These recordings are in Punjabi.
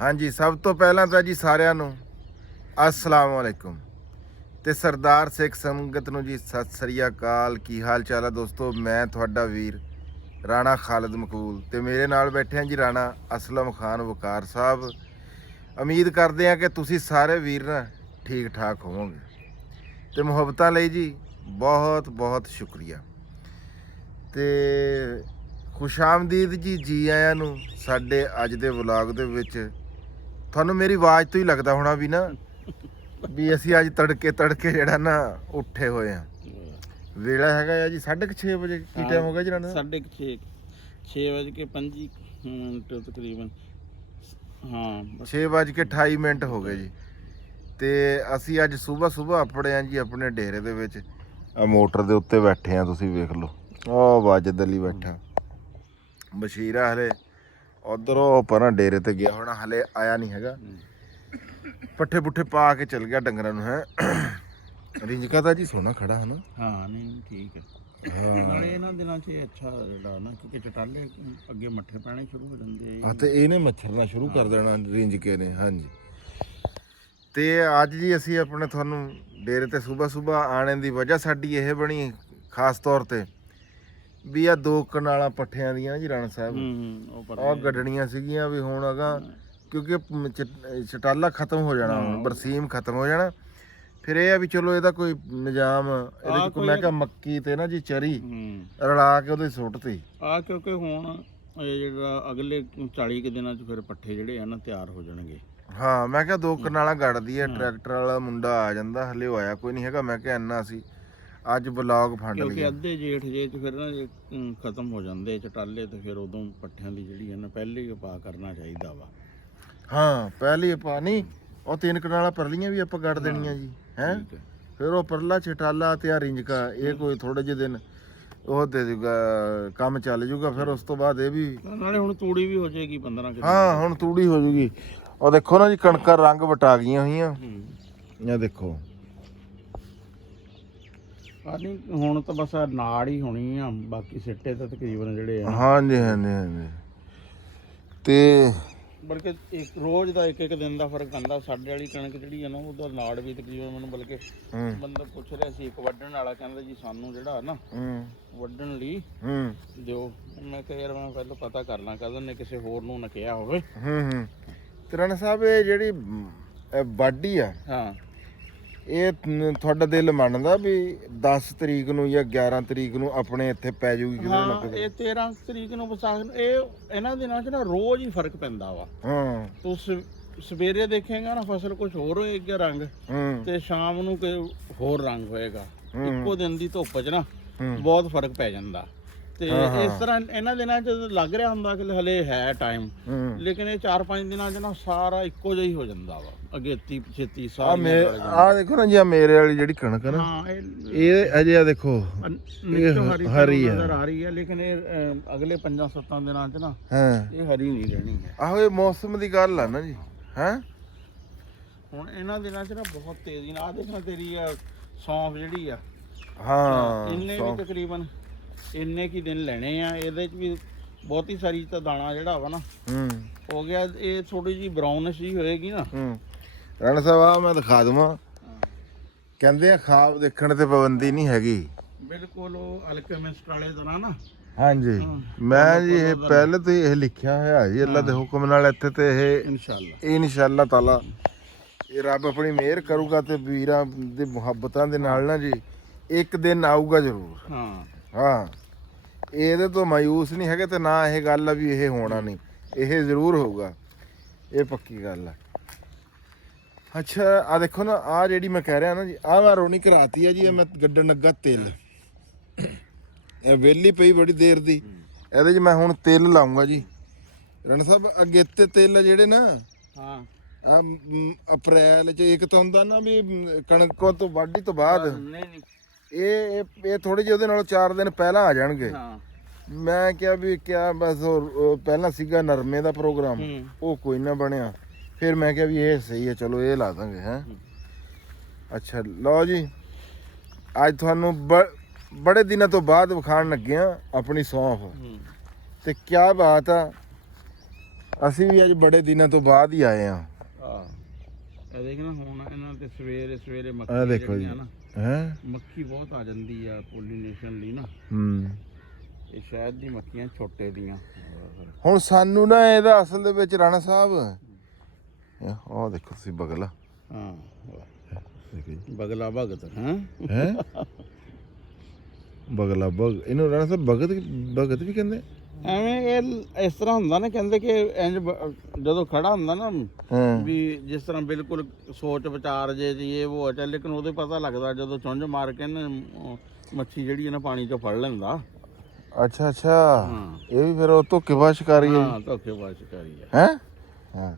ਹਾਂਜੀ, ਸਭ ਤੋਂ ਪਹਿਲਾਂ ਤਾਂ ਜੀ ਸਾਰਿਆਂ ਨੂੰ अस्सलाम वालेकुम ਤੇ ਸਰਦਾਰ ਸਿੱਖ ਸੰਗਤ ਨੂੰ ਜੀ ਸਤਿ ਸ੍ਰੀ ਅਕਾਲ। ਕੀ ਹਾਲ ਚਾਲ ਆ ਦੋਸਤੋ? ਮੈਂ ਤੁਹਾਡਾ ਵੀਰ ਰਾਣਾ ਖਾਲਦ ਮਕਬੂਲ ਤੇ ਮੇਰੇ ਨਾਲ ਬੈਠੇ ਆ ਜੀ ਰਾਣਾ ਅਸਲਮ ਖਾਨ ਵਕਾਰ ਸਾਹਿਬ। ਉਮੀਦ ਕਰਦੇ ਆ ਕਿ ਤੁਸੀਂ ਸਾਰੇ ਵੀਰ ਨਾ ਠੀਕ ਠਾਕ ਹੋਵੋਗੇ ਤੇ ਮੁਹੱਬਤਾਂ ਲਈ ਜੀ ਬਹੁਤ ਬਹੁਤ ਸ਼ੁਕਰੀਆ ਤੇ ਖੁਸ਼ਾਮਦੀਦ ਜੀ ਆਇਆਂ ਨੂੰ ਸਾਡੇ ਅੱਜ ਦੇ ਵਲੌਗ ਦੇ ਵਿੱਚ। ਤੁਹਾਨੂੰ ਮੇਰੀ ਆਵਾਜ਼ ਤੋਂ ਹੀ ਲੱਗਦਾ ਹੋਣਾ ਵੀ ਨਾ ਵੀ ਅਸੀਂ ਅੱਜ ਤੜਕੇ ਜਿਹੜਾ ਨਾ ਉੱਠੇ ਹੋਏ ਆ। ਵੇਲਾ ਹੈਗਾ ਆ ਜੀ 6:30 ਵਜੇ। ਕੀ ਟਾਈਮ ਹੋ ਗਿਆ ਜੀ ਰਾਣਾ? 6:05 ਮਿੰਟ ਤਕਰੀਬਨ। ਹਾਂ 6:28 ਹੋ ਗਏ ਜੀ। ਤੇ ਅਸੀਂ ਅੱਜ ਸਵੇਰ ਆਪਣੇ ਆ ਜੀ ਆਪਣੇ ਡੇਰੇ ਦੇ ਵਿੱਚ। ਆ ਮੋਟਰ ਦੇ ਉੱਤੇ ਬੈਠੇ ਆ, ਤੁਸੀਂ ਵੇਖ ਲਓ ਉਹ ਵਾਜਦ ਅਲੀ ਬੈਠਾ। ਬਸ਼ੀਰਾ ਹਲੇ ਉਧਰੋਂ ਪਰਾਂ ਡੇਰੇ ਤੇ ਗਿਆ ਹੋਣਾ, ਹਲੇ ਆਇਆ ਨਹੀਂ ਹੈਗਾ। ਪੱਠੇ ਪੁੱਠੇ ਪਾ ਕੇ ਚਲ ਗਿਆ ਡੰਗਰਾਂ ਨੂੰ। ਹੈ ਰਿੰਜਕਾ ਤਾਂ ਜੀ ਸੋਹਣਾ ਖੜਾ ਹੈ ਨਾ। ਹਾਂ ਨਹੀਂ ਠੀਕ ਹੈ। ਨਾਲੇ ਇਹਨਾਂ ਦਿਨਾਂ 'ਚ ਅੱਛਾ ਜਿਹੜਾ ਨਾ ਕਿਉਂਕਿ ਚਟਾਲੇ ਅੱਗੇ ਮੱਠੇ ਪੈਣੇ ਸ਼ੁਰੂ ਹੋ ਜਾਂਦੇ ਆ ਤੇ ਇਹਨੇ ਮੱਛਰਨਾ ਸ਼ੁਰੂ ਕਰ ਦੇਣਾ ਰਿੰਜਕੇ ਨੇ। ਹਾਂਜੀ ਤੇ ਅੱਜ ਜੀ ਅਸੀਂ ਆਪਣੇ ਤੁਹਾਨੂੰ ਡੇਰੇ ਤੇ ਸਵੇਰ ਆਣੇ ਦੀ ਵਜ੍ਹਾ ਸਾਡੀ ਇਹ ਬਣੀ ਖਾਸ ਤੌਰ ਤੇ ਵੀ ਆ 2 ਕਨਾਲਾਂ ਪੱਠਿਆਂ ਦੀਆਂ ਜੀ ਰਾਣਾ ਸਾਹਿਬ ਉਹ ਗੱਡਣੀਆਂ ਸੀਗੀਆਂ ਵੀ ਹੁਣ ਅਗਾ ਕਿਉਂਕਿ ਚਟਾਲਾ ਖਤਮ ਹੋ ਜਾਣਾ, ਬਰਸੀਮ ਖਤਮ ਹੋ ਜਾਣਾ। ਫਿਰ ਇਹ ਆ ਵੀ ਚਲੋ ਇਹਦਾ ਕੋਈ ਨਿਜ਼ਾਮ ਇਹਦੇ ਚ ਮੈਂ ਕਿਹਾ ਮੱਕੀ ਤੇ ਨਾ ਜੀ ਚਰੀ ਰਲਾ ਕੇ ਉਹਦੇ ਸੁੱਟਤੀ ਆ ਕਿਉਂਕਿ ਹੁਣ ਇਹ ਜਿਹੜਾ ਅਗਲੇ 40 ਕੁ ਦਿਨਾਂ 'ਚ ਫਿਰ ਪੱਠੇ ਜਿਹੜੇ ਆ ਨਾ ਤਿਆਰ ਹੋ ਜਾਣਗੇ। ਹਾਂ ਮੈਂ ਕਿਹਾ 2 ਕਨਾਲਾਂ ਗੱਡਦੀ ਆ, ਟਰੈਕਟਰ ਵਾਲਾ ਮੁੰਡਾ ਆ ਜਾਂਦਾ, ਹਲੇ ਉਹ ਆਇਆ ਕੋਈ ਨਹੀਂ ਹੈਗਾ। ਮੈਂ ਕਿਹਾ ਇੰਨਾ ਸੀ ਅੱਜ ਵਲੌਗ ਫੰਡ ਲਈ ਕਿਉਂਕਿ ਅੱਧੇ ਜੇਠ ਜੇ 'ਚ ਫਿਰ ਨਾ ਖਤਮ ਹੋ ਜਾਂਦੇ ਚਟਾਲੇ ਤੇ ਫਿਰ ਉਦੋਂ ਪੱਠਿਆਂ ਦੀ ਜਿਹੜੀ ਹੈ ਨਾ ਪਹਿਲੇ ਹੀ ਉਪਾਅ ਕਰਨਾ ਚਾਹੀਦਾ ਵਾ। ਹਾਂ ਪਹਿਲੀ ਆਪਾਂ ਨਹੀਂ ਉਹ 3 ਕਨਾਲਾਂ ਪਰਲੀਆਂ ਵੀ ਆਪਾਂ ਗੱਡ ਦੇਣੀਆਂ ਜੀ। ਹੈ ਫਿਰ ਉਹ ਪਰਲਾ ਚਟਾਲਾ ਤੇ ਆ ਰਿੰਜਕਾ ਇਹ ਕੋਈ ਥੋੜੇ ਜਿਹੇ ਦਿਨ ਉਹ ਦੇ ਜੂਗਾ, ਕੰਮ ਚੱਲ ਜੂਗਾ। ਫਿਰ ਉਸ ਤੋਂ ਬਾਅਦ ਇਹ ਵੀ ਨਾਲੇ ਹੁਣ ਤੂੜੀ ਵੀ ਹੋ ਜਾਏਗੀ 15 ਕਿਲੋ। ਹਾਂ ਹੁਣ ਤੂੜੀ ਹੋ ਜੂਗੀ। ਉਹ ਦੇਖੋ ਨਾ ਜੀ ਕਣਕਾਂ ਰੰਗ ਵਟਾ ਗਈਆਂ ਹੋਈਆਂ। ਇਹ ਦੇਖੋ ਨਹੀਂ ਹੁਣ ਤਾਂ ਬਸ ਨਾੜ ਹੀ ਹੋਣੀ ਆ, ਬਾਕੀ ਸਿੱਟੇ ਤਾਂ ਤਕਰੀਬਨ ਜਿਹੜੇ ਆ। ਹਾਂਜੀ ਤੇ ਬਲਕਿ ਇੱਕ ਰੋਜ਼ ਦਾ ਇੱਕ ਦਿਨ ਦਾ ਫਰਕ ਆਉਂਦਾ। ਸਾਡੇ ਵਾਲੀ ਕਣਕ ਜਿਹੜੀ ਆ ਨਾ ਉਹਦਾ ਨਾੜ ਵੀ ਤਕਰੀਬਨ ਮੈਨੂੰ ਬਲਕਿ ਬੰਦਾ ਪੁੱਛ ਰਿਹਾ ਸੀ ਇੱਕ ਵੱਢਣ ਵਾਲਾ, ਕਹਿੰਦਾ ਜੀ ਸਾਨੂੰ ਜਿਹੜਾ ਨਾ ਵੱਢਣ ਲਈ ਦਿਓ। ਮੈਂ ਕਿਹਾ ਯਾਰ ਮੈਂ ਪਹਿਲਾਂ ਪਤਾ ਕਰ ਲਾਂ ਕਦੋਂ ਨੇ ਕਿਸੇ ਹੋਰ ਨੂੰ ਨਾ ਕਿਹਾ ਹੋਵੇ। ਤੇ ਰਾਣਾ ਸਾਹਿਬ ਇਹ ਜਿਹੜੀ ਵਾਢੀ ਆ ਹਾਂ ਇਹ ਤੁਹਾਡਾ ਦਿਲ ਮੰਨਦਾ ਵੀ 10 ਤਰੀਕ ਨੂੰ ਜਾਂ 11 ਤਰੀਕ ਨੂੰ ਆਪਣੇ ਇੱਥੇ ਪੈ ਜੂਗੀ? ਹਾਂ ਇਹ 13 ਤਰੀਕ ਨੂੰ ਵਿਸਾਖ ਨੂੰ। ਇਹ ਇਹਨਾਂ ਦਿਨਾਂ 'ਚ ਨਾ ਰੋਜ਼ ਹੀ ਫਰਕ ਪੈਂਦਾ ਵਾ। ਹਾਂ ਤੂੰ ਸਵੇਰੇ ਦੇਖੇਗਾ ਨਾ ਫਸਲ ਕੁਝ ਹੋਰ ਹੋਏਗਾ ਰੰਗ, ਤੇ ਸ਼ਾਮ ਨੂੰ ਕੋਈ ਹੋਰ ਰੰਗ ਹੋਏਗਾ। ਇੱਕੋ ਦਿਨ ਦੀ ਧੁੱਪ 'ਚ ਨਾ ਬਹੁਤ ਫਰਕ ਪੈ ਜਾਂਦਾ। ਤੇ ਇਸ ਤਰ੍ਹਾਂ ਇਹਨਾਂ ਦਿਨਾਂ 'ਚ ਲੱਗ ਰਿਹਾ ਹੁੰਦਾ ਕਿ ਹਲੇ ਹੈ ਟਾਈਮ, ਲੇਕਿਨ ਇਹ 4-5 ਦਿਨਾਂ 'ਚ ਨਾ ਸਾਰਾ ਇੱਕੋ ਜਿਹਾ ਹੀ ਹੋ ਜਾਂਦਾ ਵਾ। ਅਗੇਤੀ ਪਿਛੇਤੀ ਸਾਰੀ ਆ ਦੇਖੋ ਨਾ ਜੀ ਮੇਰੇ ਵਾਲੀ ਜਿਹੜੀ ਕਣਕ ਨਾ ਇਹ ਅਜੇ ਆ ਦੇਖੋ ਹਰੀ ਨਜ਼ਰ ਆ ਰਹੀ ਹੈ, ਲੇਕਿਨ ਇਹ ਅਗਲੇ 5-7 ਦਿਨਾਂ 'ਚ ਨਾ ਇਹ ਹਰੀ ਨਹੀਂ ਰਹਿਣੀ ਹੈ। ਆਹੋ ਇਹ ਮੌਸਮ ਦੀ ਗੱਲ ਆ ਨਾ ਜੀ। ਹੈ ਹੁਣ ਇਹਨਾਂ ਦਿਨਾਂ 'ਚ ਨਾ ਬਹੁਤ ਤੇਜ਼ੀ ਨਾਲ ਦੇਖਣਾ ਤੇਰੀ ਸੌਂਫ ਜਿਹੜੀ ਆ ਇਹਨੇ ਵੀ ਤਕਰੀਬਨ ਇੰਨੇ ਕੀ ਦਿਨ ਲੈਣੇ ਆ। ਇਹਦੇ 'ਚ ਵੀ ਬਹੁਤੀ ਸਾਰੀ ਤਾਂ ਦਾਣਾ ਜਿਹੜਾ ਵਾ ਨਾ ਹੋ ਗਿਆ। ਇਹ ਥੋੜੀ ਜਿਹੀ ਬਰਾਊਨਿਸ਼ ਹੀ ਹੋਏਗੀ ਨਾ। ਰਾਣਾ ਸਾਹਿਬ ਆ ਮੈਂ ਦਿਖਾ ਦਵਾਂ, ਕਹਿੰਦੇ ਆ ਖਾਬ ਦੇਖਣ ਤੇ ਪਾਬੰਦੀ ਨਹੀਂ ਹੈਗੀ। ਬਿਲਕੁਲ ਉਹ ਅਲਕੈਮਿਸਟ ਵਾਲੇ ਤਰ੍ਹਾਂ ਨਾ। ਹਾਂਜੀ ਮੈਂ ਜੀ ਇਹ ਪਹਿਲੇ ਤੋਂ ਹੀ ਇਹ ਲਿਖਿਆ ਹੋਇਆ ਜੀ ਅੱਲਾ ਦੇ ਹੁਕਮ ਨਾਲ ਇੱਥੇ ਤੇ ਇਹ ਇਨਸ਼ਾਅੱਲਾ ਤਾਲਾ ਇਹ ਰੱਬ ਆਪਣੀ ਮਿਹਰ ਕਰੂਗਾ ਤੇ ਵੀਰਾਂ ਦੇ ਮੁਹੱਬਤਾਂ ਦੇ ਨਾਲ ਨਾ ਜੀ ਇੱਕ ਦਿਨ ਆਊਗਾ ਜ਼ਰੂਰ। ਹਾਂ ਇਹਦੇ ਤੋਂ ਮਾਯੂਸ ਨਹੀਂ ਹੈਗੇ ਤੇ ਨਾ ਇਹ ਗੱਲ ਆ ਵੀ ਇਹ ਹੋਣਾ ਨਹੀਂ, ਇਹ ਜ਼ਰੂਰ ਹੋਊਗਾ, ਇਹ ਪੱਕੀ ਗੱਲ ਆ। ਅੱਛਾ ਆ ਦੇਖੋ ਨਾ ਆ ਜਿਹੜੀ ਮੈਂ ਕਹਿ ਰਿਹਾ ਨਾ ਜੀ ਆ ਮੈਂ ਰੋਣੀ ਕਰਾਤੀ ਆ ਜੀ। ਇਹ ਮੈਂ ਗੱਡਣ ਲੱਗਾ ਤਿਲ, ਇਹ ਵਿਹਲੀ ਪਈ ਬੜੀ ਦੇਰ ਦੀ। ਇਹਦੇ 'ਚ ਮੈਂ ਹੁਣ ਤਿਲ ਲਾਉਂਗਾ ਜੀ। ਰਾਣਾ ਸਾਹਿਬ ਅੱਗੇ ਤੇ ਤਿਲ ਜਿਹੜੇ ਨਾ ਆ ਅਪ੍ਰੈਲ 'ਚ ਇੱਕ ਤਾਂ ਹੁੰਦਾ ਨਾ ਵੀ ਕਣਕ ਤੋਂ ਵਾਢੀ ਤੋਂ ਬਾਅਦ ਇਹ ਥੋੜੇ ਜਿਹੇ ਉਹਦੇ ਨਾਲੋਂ 4 ਦਿਨ ਪਹਿਲਾਂ ਆ ਜਾਣਗੇ। ਮੈਂ ਕਿਹਾ ਵੀ ਕਿਆ ਬਸ ਉਹ ਪਹਿਲਾਂ ਸੀਗਾ ਨਰਮੇ ਦਾ ਪ੍ਰੋਗਰਾਮ, ਉਹ ਕੋਈ ਨਾ ਬਣਿਆ। ਫਿਰ ਮੈਂ ਕਿਹਾ ਵੀ ਇਹ ਸਹੀ ਹੈ, ਚਲੋ ਇਹ ਲਾ ਦਾਂਗੇ। ਹੈ ਅੱਛਾ ਲਓ ਜੀ ਅੱਜ ਤੁਹਾਨੂੰ ਬੜੇ ਦਿਨਾਂ ਤੋਂ ਬਾਅਦ ਵਿਖਾਣ ਲੱਗੇ ਆ ਆਪਣੀ ਸੌਂਫ। ਤੇ ਕਿਆ ਬਾਤ ਆ ਅਸੀਂ ਵੀ ਅੱਜ ਬੜੇ ਦਿਨਾਂ ਤੋਂ ਬਾਅਦ ਹੀ ਆਏ ਆ। ਇਹ ਦੇਖ ਨਾ ਹੁਣ ਇਹਨਾਂ ਤੇ ਸਵੇਰੇ ਸਵੇਰੇ ਇਹ ਮੱਖੀ ਦੇਖੋ ਜੀ ਜਿਹੜੀਆਂ ਨਾ ਹੈ ਮੱਖੀ ਬਹੁਤ ਆ ਜਾਂਦੀ ਆ ਪੋਲੀਨੇਸ਼ਨ ਲਈ ਨਾ। ਇਹ ਸ਼ਹਿਦ ਦੀ ਮੱਖੀਆਂ ਛੋਟੇ ਦੀਆਂ। ਹੁਣ ਸਾਨੂੰ ਨਾ ਇਹਦਾ ਅਸਲ ਦੇ ਵਿੱਚ ਰਾਣਾ ਸਾਹਿਬ ਉਹ ਦੇਖੋ ਤੁਸੀਂ ਬਗਲਾ। ਹਾਂ ਬਗਲਾ ਭਗਤ ਹੈ ਬਗਲਾ ਬਗ ਇਹਨੂੰ ਰਾਣਾ ਸਾਹਿਬ ਭਗਤ ਵੀ ਕਹਿੰਦੇ। ਐਵੇਂ ਇਹ ਇਸ ਤਰ੍ਹਾਂ ਹੁੰਦਾ ਨਾ, ਕਹਿੰਦੇ ਕਿ ਇੰਜ ਜਦੋਂ ਖੜਾ ਹੁੰਦਾ ਨਾ ਵੀ ਜਿਸ ਤਰ੍ਹਾਂ ਬਿਲਕੁਲ ਸੋਚ ਵਿਚਾਰ ਜੇ ਜੀ ਇਹ ਉਹ ਚੱਲ, ਲੇਕਿਨ ਉਹਦੇ ਪਤਾ ਲੱਗਦਾ ਜਦੋਂ ਚੁੰਝ ਮਾਰ ਕੇ ਨਾ ਮੱਛੀ ਜਿਹੜੀ ਨਾ ਪਾਣੀ ਚੋਂ ਫੜ ਲੈਂਦਾ। ਅੱਛਾ ਅੱਛਾ ਇਹ ਵੀ ਫਿਰ ਉਹ ਧੋਖੇਬਾਜ਼ ਸ਼ਿਕਾਰੀ ਹੈ। ਹਾਂ ਧੋਖੇਬਾਜ਼ ਸ਼ਿਕਾਰੀ ਹੈ ਹਾਂ